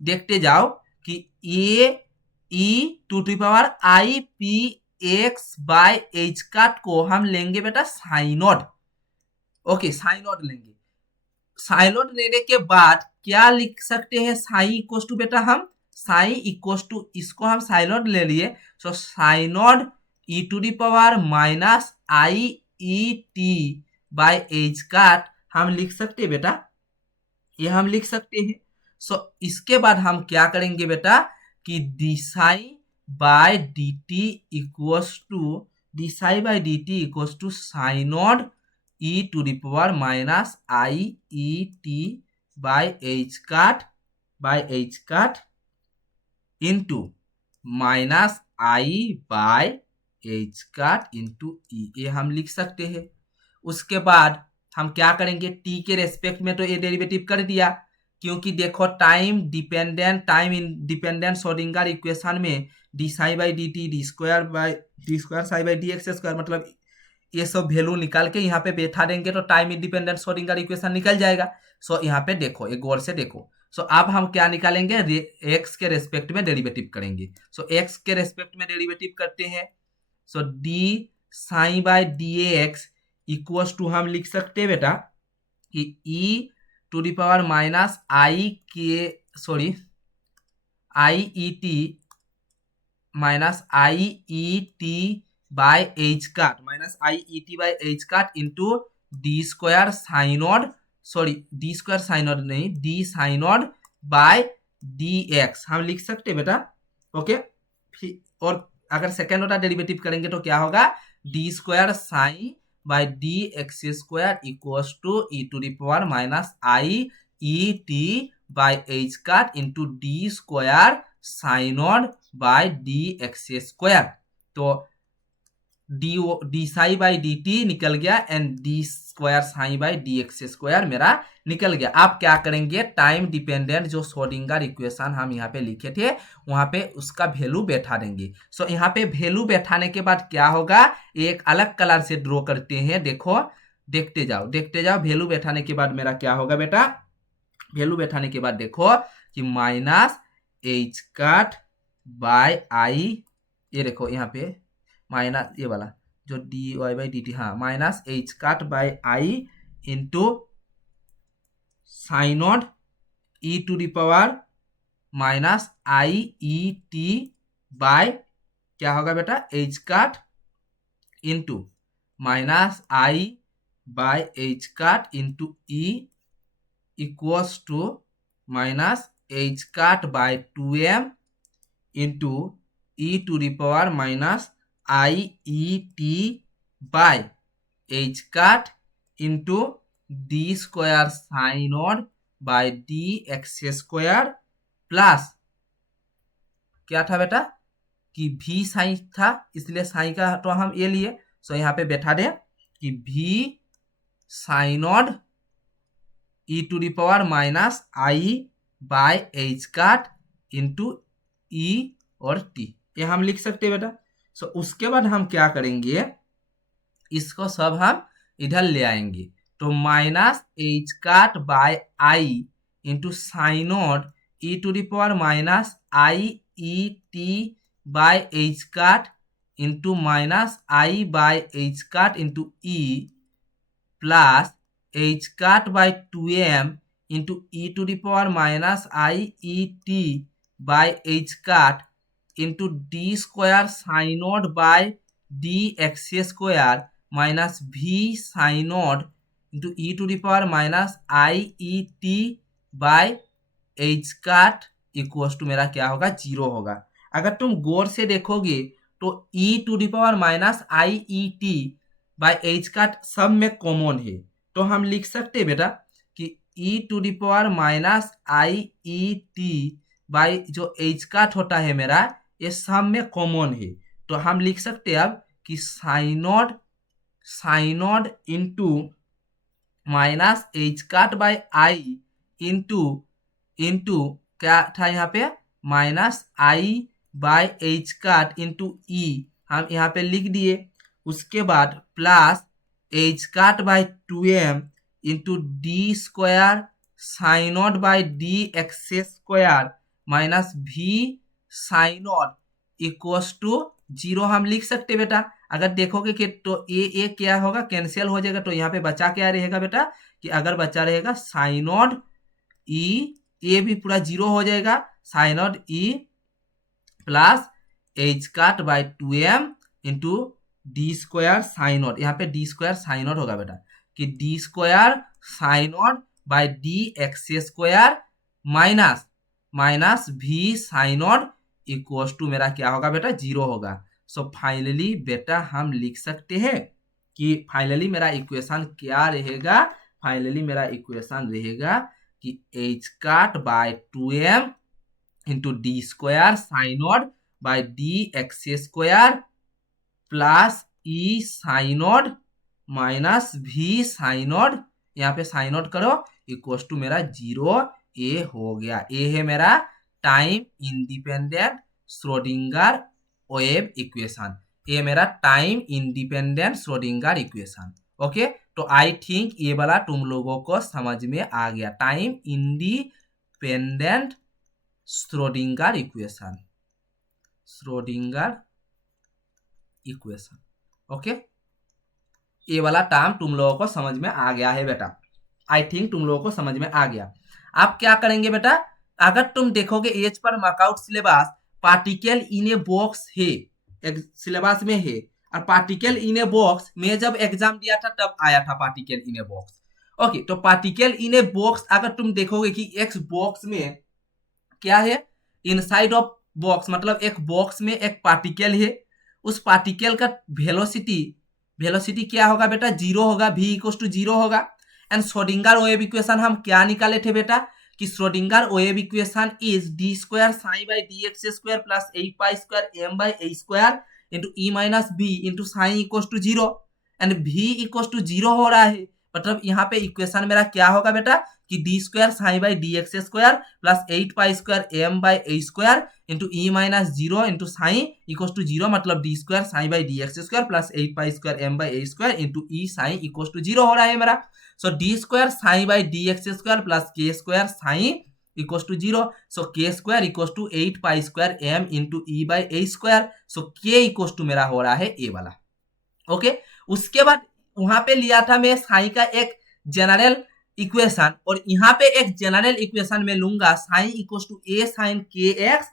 देखते जाओ कि A e to the power i p x by H cut को हम लेंगे बेटा साइनोड। ओके साइनोड लेंगे। साइनोड लेने के बाद क्या लिख सकते हैं साइन इक्वल टू बेटा हम साइन इक्वल टू, इसको हम साइनोड ले लिए, so psi naught e to the power minus I E T by H cut हम लिख सकते हैं बेटा, ये हम लिख सकते हैं। सो इसके बाद हम क्या करेंगे बेटा कि d sign by D t equals to d sign by D t equals to psi naught e to the power minus I E T by H cut into minus i by H cut into E, ये हम लिख सकते हैं। उसके बाद हम क्या करेंगे टी के रेस्पेक्ट में तो ये डेरिवेटिव कर दिया, क्योंकि देखो टाइम डिपेंडेंट श्रोडिंगर इक्वेशन में D psi by D T D square psi by D x square, मतलब ये सब वैल्यू निकाल के यहाँ पे बैठा देंगे तो टाइम इंडिपेंडेंट श्रोडिंगर इक्वेशन निकल जाएगा। सो यहाँ पे देखो एक गौर से देखो। सो अब हम क्या निकालेंगे, एक्स के रेस्पेक्ट में डेरिवेटिव करेंगे। सो एक्स के रेस्पेक्ट में डेरिवेटिव करते हैं, so d sign by D x equals to हम लिख सकते हैं बेटा कि e to the power minus I E t minus I E T by H cut minus I E T by H cut into D square psi naught नहीं d psi naught by D x हम लिख सकते हैं बेटा। Okay और अगर second order derivative करेंगे तो क्या होगा D square sign by D x square equals to e to the power minus I E T by H cut into D square psi naught by D x square. तो d psi by D t निकल गया and d square psi by D x square मेरा निकल गया। आप क्या करेंगे time dependent जो श्रोडिंगर इक्वेशन हम यहाँ पे लिखे थे वहां पे उसका वैल्यू बैठा देंगे। सो यहाँ पे वैल्यू बैठाने के बाद क्या होगा, एक अलग कलर से ड्रॉ करते हैं। देखो देखते जाओ वैल्यू बैठाने के बाद मेरा क्या होगा बेटा, वैल्यू बैठाने के बाद देखो कि माइनस एच काट बाय आई, ये देखो यहाँ पे माइनस ये वाला जो d y by D t, हाँ माइनस एच काट by I into psi naught e to the power minus I E T by क्या होगा बेटा h cut into minus i by H cut into E equals to minus H काट by 2m into e to the power minus I E T by H cut into D square psi naught by D x square plus क्या था बेटा कि v sign था, इसलिए sign का तो हम ये लिए, सो यहाँ पे बैठा दे कि v psi naught e to the power minus i by H cut into E और टी, ये हम लिख सकते हैं बेटा। सो उसके बाद हम क्या करेंगे, इसको सब हम इधर ले आएंगे, तो माइनस एच काट by I into psi naught e to the power minus I E T by H cut into minus i by H cut into E plus h काट by 2m into e to the power minus I E T by H cut into D square psi naught by D x square minus v psi naught into e to the power minus I E T by H काट equal to मेरा क्या होगा 0 होगा। अगर तुम गौर से देखोगे तो e to the power minus I E T by H काट सब में कॉमन है, तो हम लिख सकते हैं बेटा कि e to the power minus I E T by जो एच काट होता है मेरा ये सब में कॉमन है, तो हम लिख सकते हैं अब कि साइनोड इंटू माइनस एच काट बाय आई इंटू क्या था यहाँ पे minus i by H cut into E हम यहाँ पे लिख दिए, उसके बाद प्लस एच काट by 2m into D square psi naught by D x square minus v psi naught equals to 0 हम लिख सकते बेटा। अगर देखोगे कि तो ये क्या होगा कैंसिल हो जाएगा, तो यहाँ पे बचा क्या रहेगा बेटा कि अगर बचा रहेगा साइनोड ई, ये भी पूरा 0 हो जाएगा, साइनोड ई प्लस एच काट by 2m into D square psi naught, यहाँ पे डी स्क्वायर साइनोड होगा बेटा कि D square psi naught by D x square minus v psi naught equals to मेरा क्या होगा बेटा 0 होगा। सो फाइनली बेटा हम लिख सकते हैं कि फाइनली मेरा इक्वेशन क्या रहेगा, फाइनली मेरा इक्वेशन रहेगा कि एच काट by 2m into D square psi naught by D x square plus E psi naught minus v psi naught, यहाँ पे साइनोड करो इक्वल्स टू मेरा 0 ए हो गया। ए है मेरा time independent Schrödinger wave equation, ये मेरा time independent Schrodinger equation. Okay, तो आई थिंक ये वाला तुम लोगों को समझ में आ गया, time independent Schrodinger equation, okay, ये वाला टर्म तुम लोगों को समझ में आ गया है बेटा, आई थिंक तुम लोगों को समझ में आ गया। आप क्या करेंगे बेटा, अगर तुम देखोगे as per mark out syllabus particle in a box है, सिलेबस में है, और पार्टिकल इन ए बॉक्स में जब एग्जाम दिया था तब आया था particle in a box. Okay, तो पार्टिकल इन ए बॉक्स अगर तुम देखोगे कि एक बॉक्स में क्या है, इनसाइड ऑफ बॉक्स मतलब एक बॉक्स में एक पार्टिकल है, उस पार्टिकल का वेलोसिटी क्या होगा बेटा 0 होगा, v इक्वल टू 0 होगा। एंड श्रोडिंगर वेव इक्वेशन हम क्या निकाले थे बेटा कि Schrodinger wave equation is D square psi by D x square plus 8 pi square M by A square into E minus V into sign equal to 0 and v equal to 0 हो रहा है, मतलब यहाँ पे इक्वेशन मेरा क्या होगा बेटा कि D square psi by D x square plus 8 pi square M by A square into E minus 0 into sign equal to 0, मतलब d square psi by D x square plus 8 pi square M by A square into E sign equal to 0 हो रहा है मेरा। So d square sign by D x square plus के square sign equal to 0, सो के square equal to 8 pi square M into E by A square, so k equal to मेरा हो रहा है ए वाला। ओके, उसके बाद वहां पे लिया था मैं साइन का एक जनरल इक्वेशन, और यहाँ पे एक जनरल इक्वेशन में लूंगा sine equal to A sine K X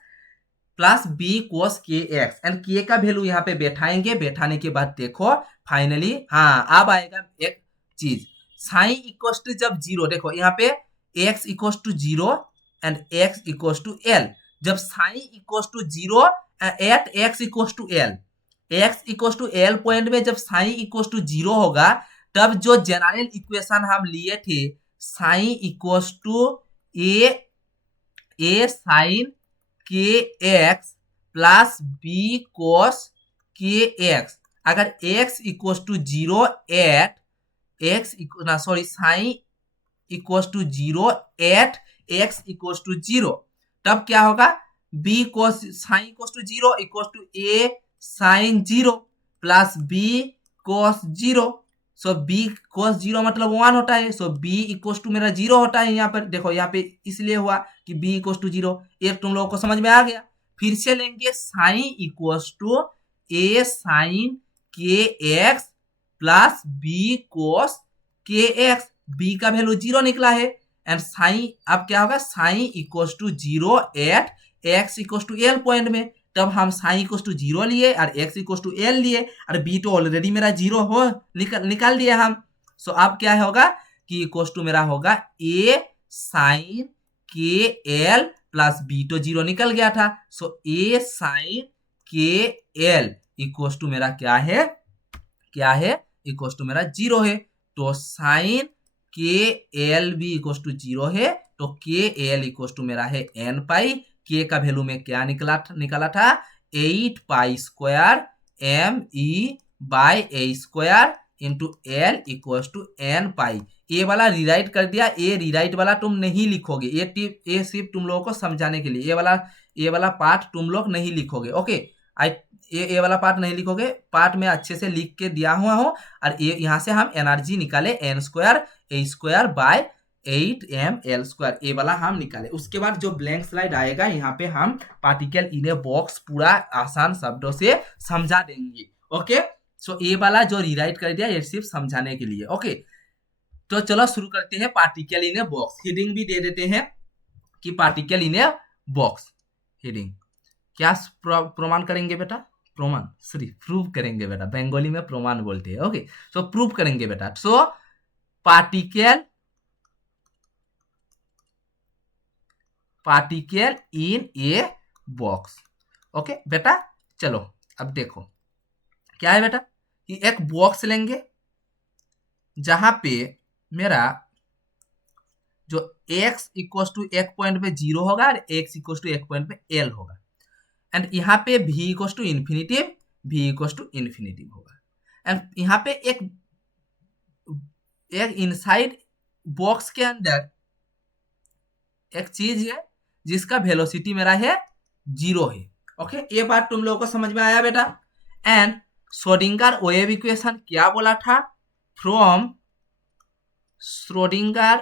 plus B cos K X, and के का वैल्यू यहाँ पे बैठाएंगे। बैठाने के बाद देखो फाइनली हाँ अब आएगा एक चीज, साइन इक्वल टू जब 0, देखो यहाँ पे x equal to 0 and x equal to l, जब sine equal to 0 at x equal to l, x equal to l point में जब साइन इक्वल टू 0 होगा, तब जो जनरल इक्वेशन हम लिए थे sine equal to A sine K X plus B cos K X, अगर x equal to 0 at sine equal to 0 at x equal to 0, तब क्या होगा b cos sine equal to 0 equal to a sine 0 plus b cos 0, so b cos 0 मतलब 1 होता है, सो b equal to मेरा 0 होता है। यहाँ पर देखो यहाँ पे इसलिए हुआ कि b इक्वल टू 0, एक तुम लोगों को समझ में आ गया। फिर से लेंगे sine equal to a sine K X plus B cos K X, B का वैल्यू 0 निकला है, एंड साइन अब क्या होगा sine equal to 0 at X equal to L point में, तब हम साइन इक्वल टू 0 लिए और एक्स इक्वल टू एल लिए, और बी तो ऑलरेडी मेरा 0 हो निकाल दिया हम। सो अब क्या होगा कि इक्वल टू मेरा होगा ए साइन के एल प्लस बी तो 0 निकल गया था, सो ए साइन के एल इक्वल टू मेरा क्या है इक्वल टू मेरा 0 है, तो साइन के एल भी इक्वल टू 0 है, तो के एल इक्वल टू मेरा है एन पाई, के का वैल्यू में क्या निकाला था 8 pi square M E by A square into L equal to N pi. A वाला रिराइट कर दिया, ए रिराइट वाला तुम नहीं लिखोगे, ये सिर्फ तुम लोगों को समझाने के लिए, ए वाला पार्ट तुम लोग नहीं लिखोगे। ओके, ए वाला पार्ट नहीं लिखोगे, पार्ट में अच्छे से लिख के दिया हुआ हो, और यहाँ से हम एनर्जी निकाले n square A square by 8ml square, A वाला हम निकाले। उसके बाद जो ब्लैंक स्लाइड आएगा यहाँ पे हम पार्टिकल इन ए बॉक्स पूरा आसान शब्दों से समझा देंगे। ओके, सो ए वाला जो रिराइट कर दिया ये सिर्फ समझाने के लिए। ओके, तो चलो शुरू करते हैं particle in a box. Heading भी दे देते हैं कि particle in a box, heading क्या प्रमाण करेंगे बेटा, प्रूव करेंगे बेटा, बंगाली में प्रमाण बोलते हैं। ओके, सो प्रूव करेंगे बेटा। So particle in a box. Okay बेटा, चलो अब देखो क्या है बेटा कि एक बॉक्स लेंगे जहां पे मेरा जो x इक्वल टू एक पॉइंट पे 0 होगा और x इक्वल टू एक पॉइंट पे l होगा, एंड यहाँ पे v इक्वल टू इन्फिनिटिव होगा, एंड यहाँ पे एक इनसाइड बॉक्स के अंदर एक चीज है जिसका वेलोसिटी मेरा है 0 है। ओके, ये बात तुम लोगों को समझ में आया बेटा। एंड श्रोडिंगर वेव इक्वेशन क्या बोला था, from Schrodinger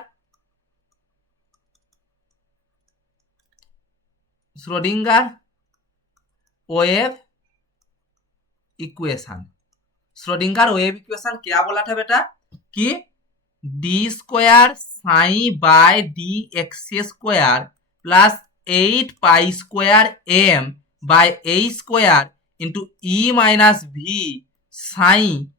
wave equation, Schrodinger wave equation क्या बोला था बेटा कि D square sign by D x square plus 8 pi square M by A square into E minus V sine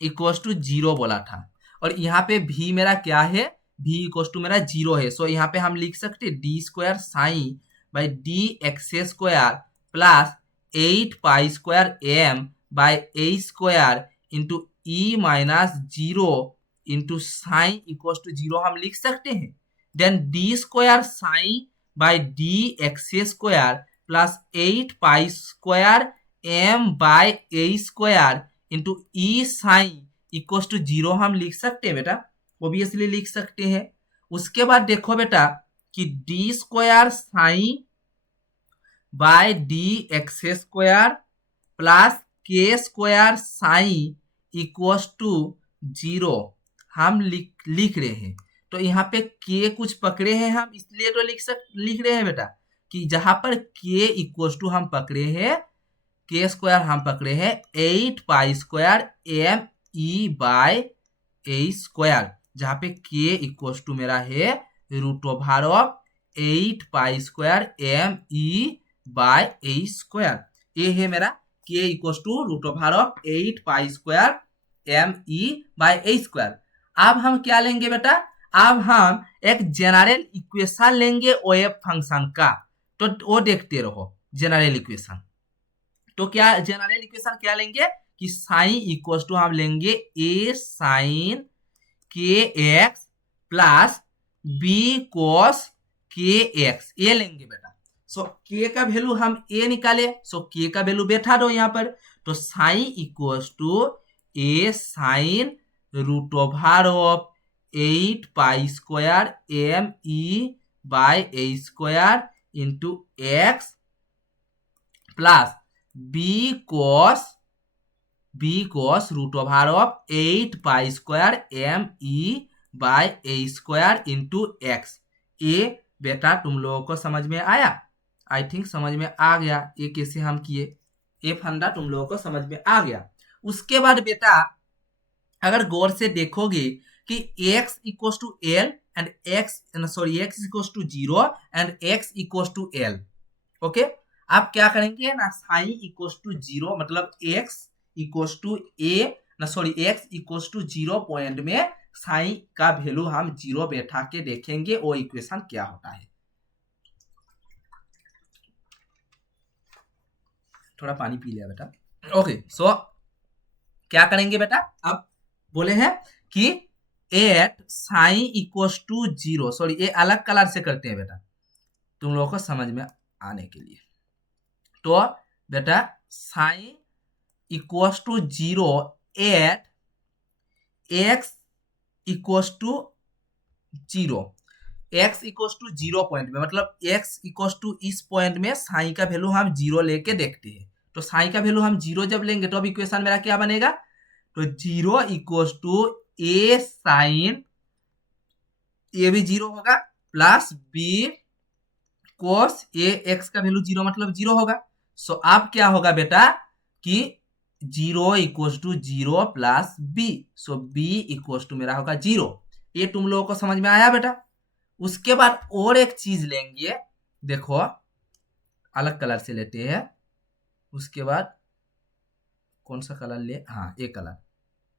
equal to 0 बोला था, और यहाँ पे v मेरा क्या है, v इक्वल टू मेरा 0 है। सो यहाँ पे हम लिख सकते D square sign by D x square plus 8 pi square M by A square into E minus 0 into sign equal to 0 हम लिख सकते हैं। Then D square sign by D x square plus 8 pi square M by A square into E sign equal to 0 हम लिख सकते हैं बेटा, obviously लिख सकते हैं। उसके बाद देखो बेटा कि D square sign by D x square plus के स्क्वायर साइन इक्वल टू 0 हम लिख रहे हैं। तो यहाँ पे के कुछ पकड़े हैं हम, इसलिए तो लिख रहे हैं बेटा कि जहां पर के इक्वल टू हम पकड़े हैं, के स्क्वायर हम पकड़े हैं 8 pi square M E by A square, जहां पे के इक्वल टू मेरा है root over of 8 pi square M E by A square. ये है मेरा K equal to root over of 8 pi square M E by A square. अब हम क्या लेंगे बेटा, अब हम एक जनरल इक्वेशन लेंगे ओएफ फंक्शन का, तो वो देखते रहो जनरल इक्वेशन। तो क्या जनरल इक्वेशन क्या लेंगे कि साइन इक्वल टू हम लेंगे A sine K X plus B cos के एक्स, ये लेंगे बेटा। सो के का वैल्यू हम ए निकाले, सो के का वैल्यू बैठा दो यहाँ पर, तो sine equal to A sine root over of 8 pi square M E by A square into X plus B cos root over of 8 pi square M E by A square into x. ये बेटा तुम लोगों को समझ में आया? I think समझ में आ गया ये कैसे हम किए, ये फंडा तुम लोगों को समझ में आ गया। उसके बाद बेटा अगर गौर से देखोगे कि x equal to L and x equal to 0 and x equal to L, okay. आप क्या करेंगे ना, साइन इक्वल टू 0 मतलब x equal to x equal to 0 point में साइन का वैल्यू हम 0 बैठा के देखेंगे वो इक्वेशन क्या होता है। थोड़ा पानी पी लिया बेटा, ओके। सो क्या करेंगे बेटा, अब बोले हैं कि at sine equal to 0, sorry ये अलग कलर से करते हैं बेटा तुम लोगों को समझ में आने के लिए। तो बेटा sine equal to 0 at X equal to 0, X equal to 0 point में, मतलब एक्स इक्वल टू इस पॉइंट में साइन का वैल्यू हम 0 लेके देखते हैं। तो साइन का वैल्यू हम 0 जब लेंगे तो अब इक्वेशन मेरा क्या बनेगा, तो 0 इक्वल टू ए साइन, ये भी 0 होगा, प्लस बी कोस ए एक्स का वैल्यू 0 मतलब 0 होगा। सो अब क्या होगा बेटा कि 0 equal to 0 plus B, so B equal to मेरा होगा 0। ये तुम लोगों को समझ में आया बेटा? उसके बाद और एक चीज लेंगे, देखो अलग कलर से लेते हैं। उसके बाद कौन सा कलर ले, हाँ ये कलर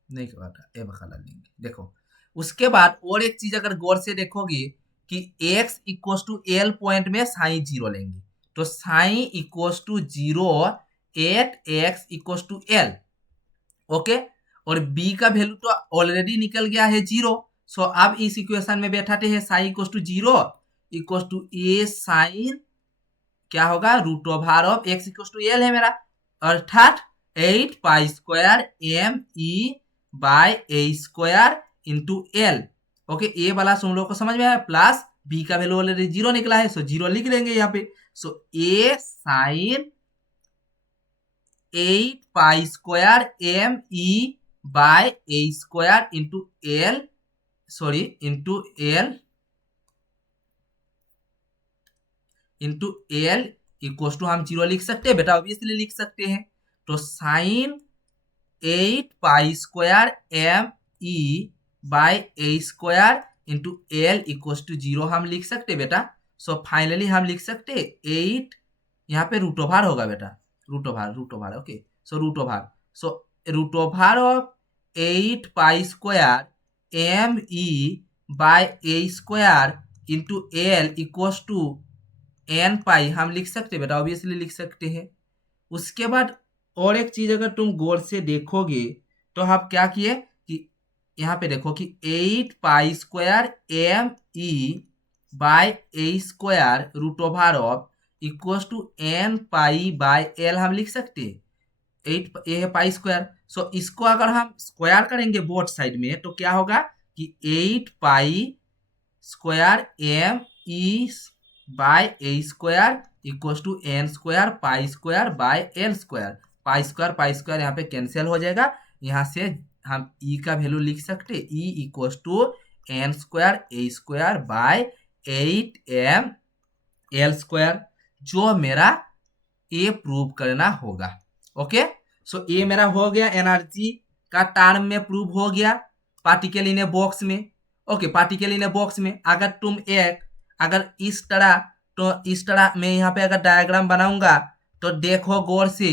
नहीं करता, ये कलर लेंगे। देखो उसके बाद और एक चीज अगर गौर से देखोगे कि x equal to L point में साइन 0 लेंगे, तो sine equal to 0 at X equal to L, okay. और b का वैल्यू तो ऑलरेडी निकल गया है 0। सो अब इस इक्वेशन में बैठाते हैं psi equal to 0 equal to A sine क्या होगा root over of x equal to l है मेरा, अर्थात 8 pi square M E by A square into l, okay. A वाला तुम लोगों को समझ में आया, प्लस बी का वैल्यू ऑलरेडी 0 निकला है, सो 0 लिख देंगे यहाँ पे। So A sine 8 pi square M E by A square into L, sorry into L equal to हम 0 लिख सकते हैं बेटा, ऑब्वियसली लिख सकते हैं। तो sine 8 pi square M E by A square into L equal to 0 हम लिख सकते बेटा। सो फाइनली हम लिख सकते 8, यहाँ पे रूट ओवर होगा बेटा, root over, okay. So root over of 8 pi square M E by A square into L equal to N pi हम लिख सकते बेटा, ऑब्वियसली लिख सकते हैं। उसके बाद और एक चीज अगर तुम गौर से देखोगे तो आप क्या किए कि यहाँ पे देखो कि 8 pi square M E by A square root over of equal to N pi by L हम लिख सकते हैं, 8 ये है पाई स्क्वायर। सो इसको अगर हम स्क्वायर करेंगे बोथ साइड में तो क्या होगा कि 8 pi square M E by A square equal to N square pi square by L square, pi square यहाँ पे कैंसिल हो जाएगा। यहाँ से हम ई का वैल्यू लिख सकते, E equal to N square A square by 8m L square, जो मेरा ए प्रूव करना होगा। ओके, सो ये मेरा हो गया, एनर्जी का टर्म में प्रूव हो गया पार्टिकल इन ए बॉक्स में। Okay, particle in a box में अगर तुम अगर इस तरह, तो इस तरह मैं यहाँ पे अगर डायग्राम बनाऊंगा तो देखो गौर से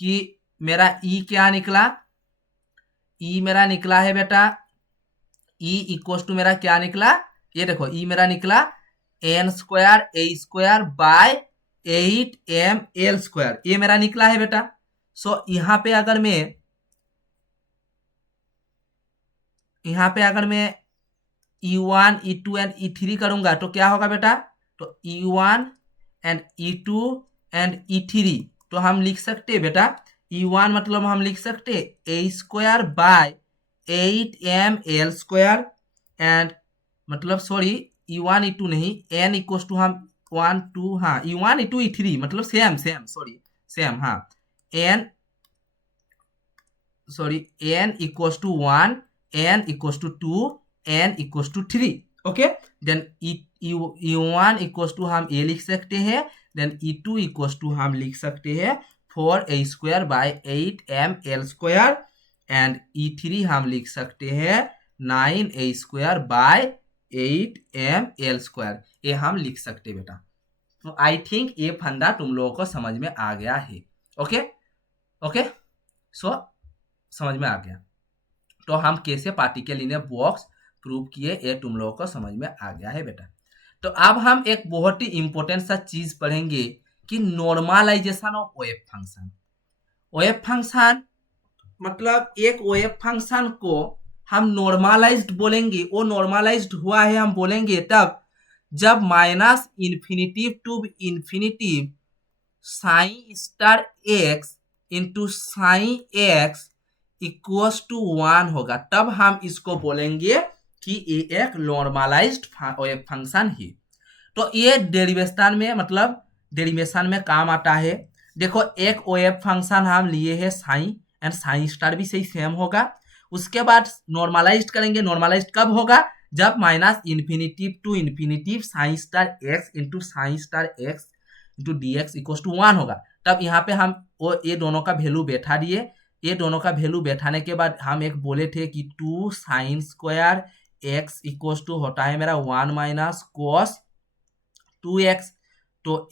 कि मेरा ई क्या निकला। ई मेरा निकला है बेटा, ई इक्वल टू मेरा क्या निकला, ये देखो ई मेरा निकला N square A square by 8m L square, ये मेरा निकला है बेटा। सो यहाँ पे अगर मैं E1 E2 एंड E3 करूंगा तो क्या होगा बेटा, तो E1 and E2 and E3 तो हम लिख सकते बेटा, E1 मतलब हम लिख सकते A square by 8m L square, and मतलब सॉरी E1 E2 नहीं, n इक्वल टू हम 1 2 हाँ E1 E2 E3 मतलब सेम सॉरी सेम, हाँ n sorry n equal to 1 n equal to 2 n equal to 3। Okay, then E1 equal to हम A लिख सकते हैं, देन E2 इक्वल टू हम लिख सकते हैं 4a square by 8m L square, and E3 हम लिख सकते हैं 9a square by 8m L square, ये हम लिख सकते बेटा। तो आई थिंक ये फंडा तुम लोगों को समझ में आ गया है। ओके ओके, सो समझ में आ गया। तो हम कैसे particle in a box prove किए, ये तुम लोगों को समझ में आ गया है बेटा। तो अब हम एक बहुत ही इंपॉर्टेंट सा चीज पढ़ेंगे कि normalization of wave function. Wave function मतलब एक वेव फंक्शन को हम नॉर्मलाइज्ड बोलेंगे, वो नॉर्मलाइज्ड हुआ है हम बोलेंगे तब जब minus infinity to infinity sine star X into sine X equals to 1 होगा, तब हम इसको बोलेंगे कि ये एक नॉर्मलाइज्ड वेव फंक्शन है। तो ये डेरिवेशन में मतलब डेरिवेशन में काम आता है। देखो एक वेव फंक्शन हम लिए है साइन, एंड साइन स्टार भी सही सेम होगा। उसके बाद नॉर्मलाइज्ड करेंगे, नॉर्मलाइज्ड कब होगा, जब minus infinity to infinity sine star X into sine star X into D x equal to 1 होगा। तब यहाँ पे हम वो ये दोनों का वैल्यू बैठा दिए, ये दोनों का वैल्यू बैठाने के बाद हम एक बोले थे कि 2 sine square X equal to होता है मेरा 1 माइनस कॉस 2x। तो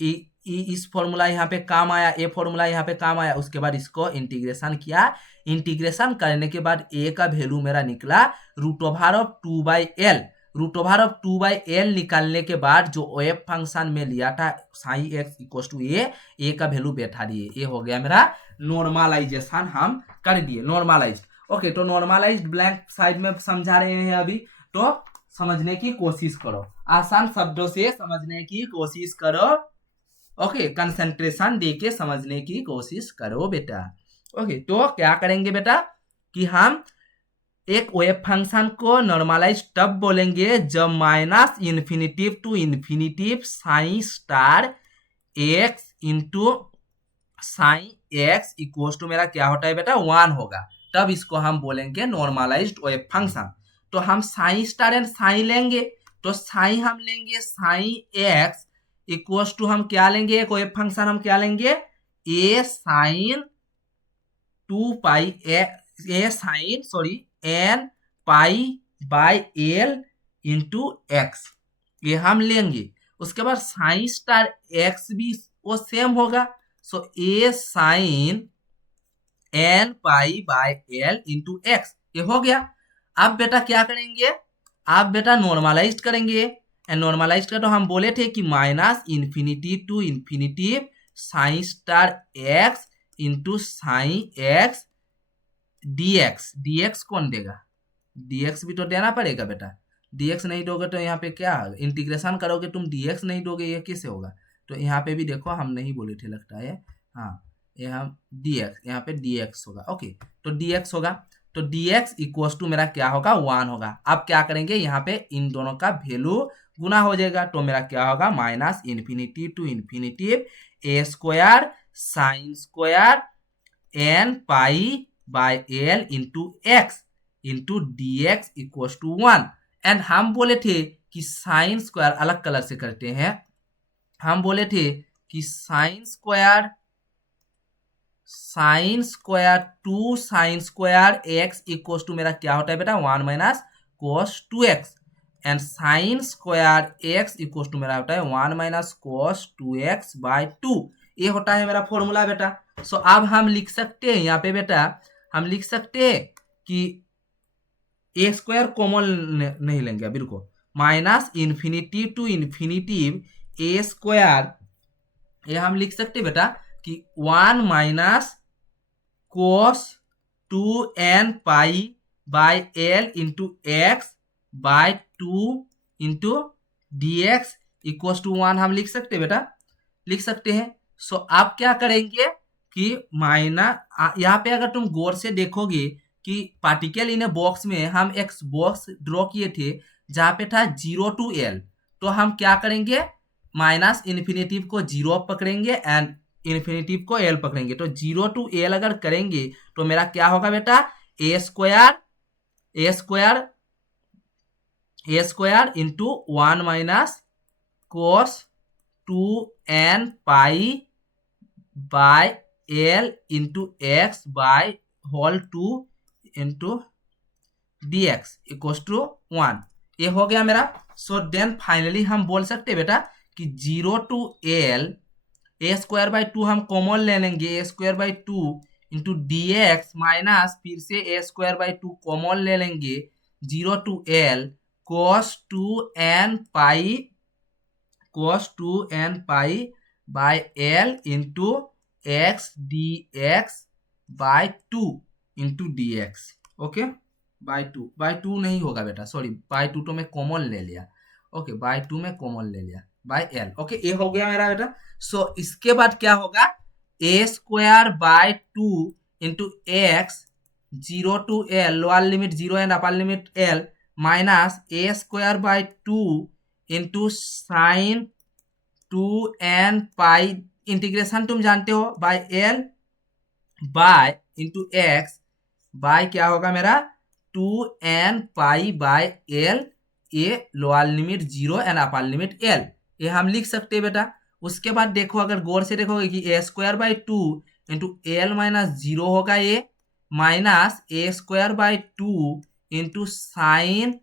इस फॉर्मूला यहाँ पे काम आया, ये फॉर्मूला यहाँ पे काम आया। उसके बाद इसको इंटीग्रेशन किया, इंटीग्रेशन करने के बाद a का वैल्यू मेरा निकला root over of 2/l। Root over of 2/l निकालने के बाद जो वेव फंक्शन में लिया था साइन एक्स इक्वल टू ए का वैल्यू बैठा दिए, ये हो गया मेरा नॉर्मलाइजेशन हम कर दिए, नॉर्मलाइज। ओके, तो नॉर्मलाइज्ड ब्लैंक साइड में समझा रहे हैं अभी, तो समझने की कोशिश करो, आसान शब्दों से समझने की कोशिश करो। ओके, कंसंट्रेशन देके समझने की कोशिश करो बेटा। ओके, तो क्या करेंगे बेटा कि हम एक वेव फंक्शन को नॉर्मलाइज तब बोलेंगे जब minus infinity to infinity sine star X into sine X equal to मेरा क्या होता है बेटा 1 होगा, तब इसको हम बोलेंगे नॉर्मलाइज्ड वेव फंक्शन। तो हम साइन स्टार एंड साइन लेंगे, तो साइन हम लेंगे साइन एक्स इक्वल टू हम क्या लेंगे, एक वेव फंक्शन हम क्या लेंगे A sine 2 pi A sine sorry n pi by L into x, ये हम लेंगे। उसके बाद साइन स्टार एक्स भी वो सेम होगा, so A sine n pi by L into x, ये हो गया। अब बेटा क्या करेंगे, आप बेटा नॉर्मलाइज करेंगे, एंड नॉर्मलाइज का तो हम बोले थे कि minus infinity to infinity sine star X into sine X dx कौन देगा, dx भी तो देना पड़ेगा बेटा। dx नहीं दोगे तो यहाँ पे क्या इंटीग्रेशन करोगे तुम, dx नहीं दोगे ये कैसे होगा। तो यहाँ पे भी देखो हम नहीं बोले थे लगता है, हाँ यहाँ dx, यहाँ पे dx होगा। ओके, तो dx होगा, तो dx इक्वल टू मेरा क्या होगा 1 होगा। अब क्या करेंगे, यहाँ पे इन दोनों का वैल्यू गुना हो जाएगा, तो मेरा क्या होगा minus infinity to infinity A square sine square N pi by L into X into D x equal to 1, and हम बोले थे कि साइन स्क्वायर, अलग कलर से करते हैं, हम बोले थे कि sine square to sine square X equal to मेरा क्या होता है बेटा 1 minus cos 2x, and sign square X equal to मेरा होता है 1 माइनस कोस 2x बाय 2। ये होता है मेरा फॉर्मूला बेटा। सो अब हम लिख सकते हैं यहाँ पे बेटा, हम लिख सकते हैं कि ए स्क्वायर कॉमन नहीं लेंगे बिल्कुल, minus infinity to infinity A square, ये हम लिख सकते हैं बेटा कि 1 minus cos 2n pi by L into x by 2 into D x equal to 1 हम लिख सकते हैं बेटा, लिख सकते हैं। सो आप क्या करेंगे कि माइनस, यहाँ पे अगर तुम गौर से देखोगे कि पार्टिकल इन ए बॉक्स में हम एक बॉक्स ड्रॉ किए थे जहां पे था 0 टू एल, तो हम क्या करेंगे माइनस इन्फिनेटिव को 0 पकड़ेंगे एंड इन्फिनेटिव को एल पकड़ेंगे, तो 0 टू एल अगर करेंगे तो मेरा क्या होगा बेटा A square into 1 minus cos 2n pi by L into x by whole 2 into D x equal to 1, ये हो गया मेरा। सो देन फाइनली हम बोल सकते हैं बेटा कि 0 to l A square by 2 हम कॉमन ले लेंगे, A square by 2 into D x minus फिर से ए स्क्वायर बाई 2 कॉमन ले लेंगे 0 to L cos 2n pi by L into X D X by 2 into D X, okay by 2 नहीं होगा बेटा, सॉरी बाय 2 तो मैं कॉमन ले लिया, ओके बाय 2 में कॉमन ले लिया बाय एल, ओके ये हो गया मेरा बेटा। सो इसके बाद क्या होगा A square by 2 into x 0 to l lower limit 0 and upper limit l minus A square by 2 into sine 2n pi integration तुम जानते हो by l by into x by क्या होगा मेरा 2n pi by l, A lower limit 0 and upper limit l, ये हम लिख सकते हैं बेटा। उसके बाद देखो अगर गौर से देखोगे कि A square by 2 into L minus 0 होगा ये minus A square by 2 into sine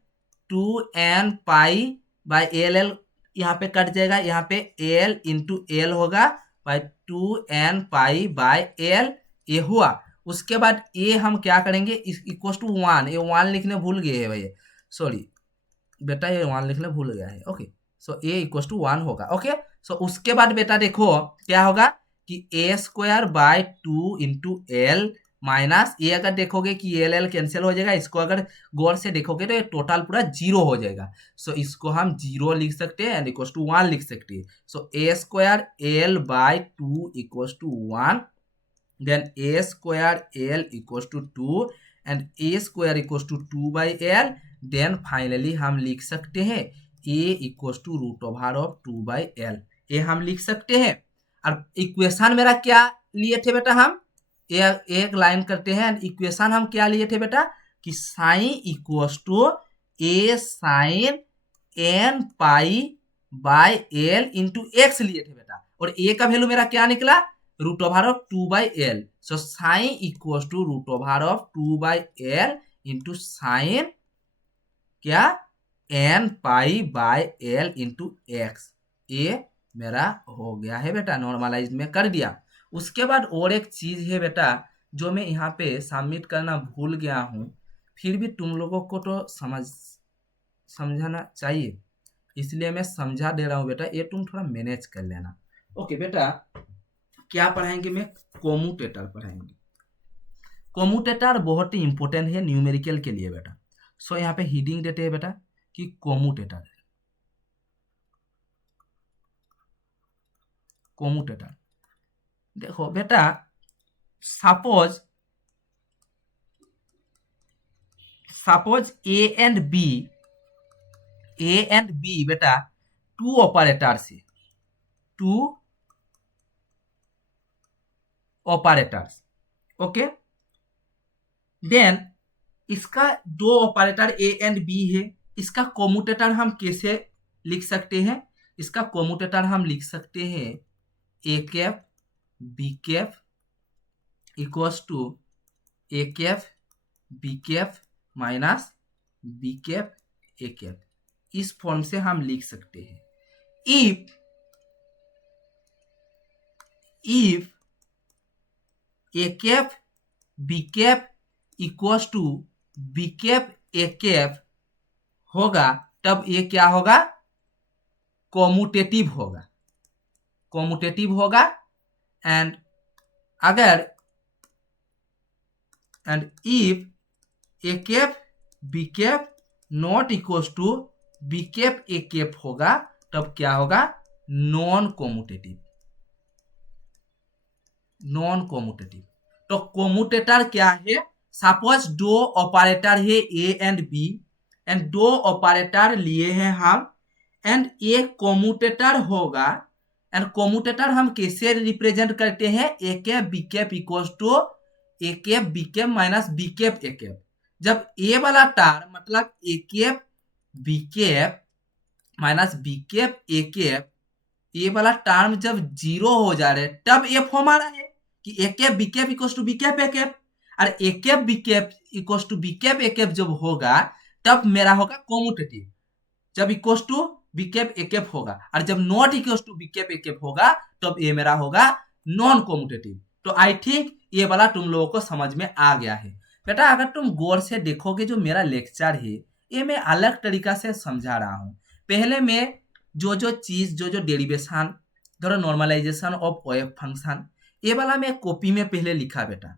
2n pi by L यहाँ पे कट जाएगा, यहाँ पे एल इंटू एल होगा by 2n pi by L, ये हुआ। उसके बाद ए हम क्या करेंगे इक्वल टू 1, ये 1 लिखने भूल गए हैं भैया, सॉरी बेटा ये 1 लिखने भूल गया है, okay so A equal to 1 होगा, ओके। सो उसके बाद बेटा देखो क्या होगा कि A square by 2 into L minus ये अगर देखोगे कि एल एल कैंसिल हो जाएगा, इसको अगर गौर से देखोगे तो ये टोटल पूरा 0 हो जाएगा। सो इसको हम 0 लिख सकते हैं एंड इक्वल टू 1 लिख सकते हैं। So A square L by 2 equal to 1, then a square l equals to 2 and a square equals to 2 by l, then finally हम लिख सकते हैं a equals to root over of 2 by l, ये हम लिख सकते हैं। और इक्वेशन मेरा क्या लिए थे बेटा, हम एक लाइन करते हैं, इक्वेशन हम क्या लिए थे बेटा कि sine equals to A sine n pi by L into X लिए थे बेटा, और ए का वैल्यू मेरा क्या निकला root over of 2 by L. So sine equals to root over of 2 by L into sine क्या N pi by L into x, ये मेरा हो गया है बेटा, नॉर्मलाइज में कर दिया। उसके बाद और एक चीज है बेटा जो मैं यहाँ पे सबमिट करना भूल गया हूँ, फिर भी तुम लोगों को तो समझाना चाहिए, इसलिए मैं समझा दे रहा हूँ बेटा, ये तुम थोड़ा मैनेज कर लेना। ओके बेटा क्या पढ़ाएंगे, मैं कोमुटेटर पढ़ाएंगे। कोमुटेटर बहुत ही इंपॉर्टेंट है न्यूमेरिकल के लिए बेटा। सो यहाँ पे हीडिंग देते हैं बेटा कि कोमुटेटर, कोमुटेटर देखो बेटा सपोज ए एंड बी बेटा 2 ऑपरेटर से 2 ऑपरेटर्स, ओके देन इसका 2 ऑपरेटर ए एंड बी है, इसका कोमुटेटर हम कैसे लिख सकते हैं? इसका कोमुटेटर हम लिख सकते हैं A cap B cap equals to A cap B cap minus B cap A cap. इस फॉर्म से हम लिख सकते हैं। If A cap B cap equals to B cap A cap होगा, तब ये क्या होगा? कॉमुटेटिव होगा। कॉमुटेटिव होगा। And if A cap B cap not equals to B cap A cap होगा, तब क्या होगा? Non commutative. Non commutative. तो कॉमुटेटर क्या है? सपोज दो ऑपरेटर है ए एंड बी, एंड दो ऑपरेटर लिए हैं हम, एंड एक कॉमुटेटर होगा। एंड कॉमुटेटर हम कैसे रिप्रेजेंट करते हैं? A cap B cap equals to A cap B cap minus B cap A cap. जब ए वाला टर्म मतलब A cap B cap minus B cap A cap, ये वाला टर्म जब जीरो हो जा रहे तब ये फॉर्म आ रहा है कि A cap B cap equals to B cap A cap. और A cap B cap equals to B cap A cap जब होगा तब मेरा होगा कॉमुटेटिव। जब equals to B cap A cap होगा, और जब not equals to B cap A cap होगा तब ये मेरा होगा नॉन कॉमुटेटिव। तो आई थिंक ये वाला तुम लोगों को समझ में आ गया है। बेटा अगर तुम गौर से देखोगे जो मेरा लेक्चर है ये मैं अलग तरीका से समझा रहा हूँ। पहले मैं जो चीज जो डेरिवेशन, धरो नॉर्मलाइजेशन ऑफ वेव फंक्शन, ये वाला मैं कॉपी में पहले लिखा बेटा।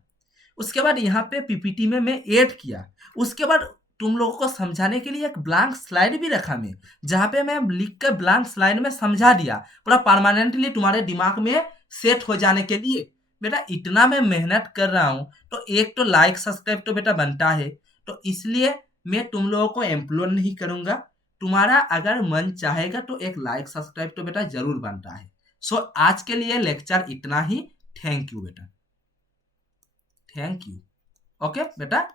उसके बाद यहाँ पे पीपीटी में मैं ऐड किया। उसके बाद तुम लोगों को समझाने के लिए एक ब्लैंक स्लाइड भी रखा मैं, जहाँ पे मैं लिख कर ब्लैंक स्लाइड में समझा दिया, पूरा परमानेंटली तुम्हारे दिमाग में सेट हो जाने के लिए। बेटा इतना मैं मेहनत कर रहा हूँ तो एक तो लाइक सब्सक्राइब तो बेटा बनता है, तो इसलिए मैं तुम लोगों को एम्प्लोर नहीं करूंगा। तुम्हारा अगर मन चाहेगा तो एक लाइक सब्सक्राइब तो बेटा जरूर बनता है। सो आज के लिए लेक्चर इतना ही। थैंक यू बेटा, थैंक यू। ओके बेटा।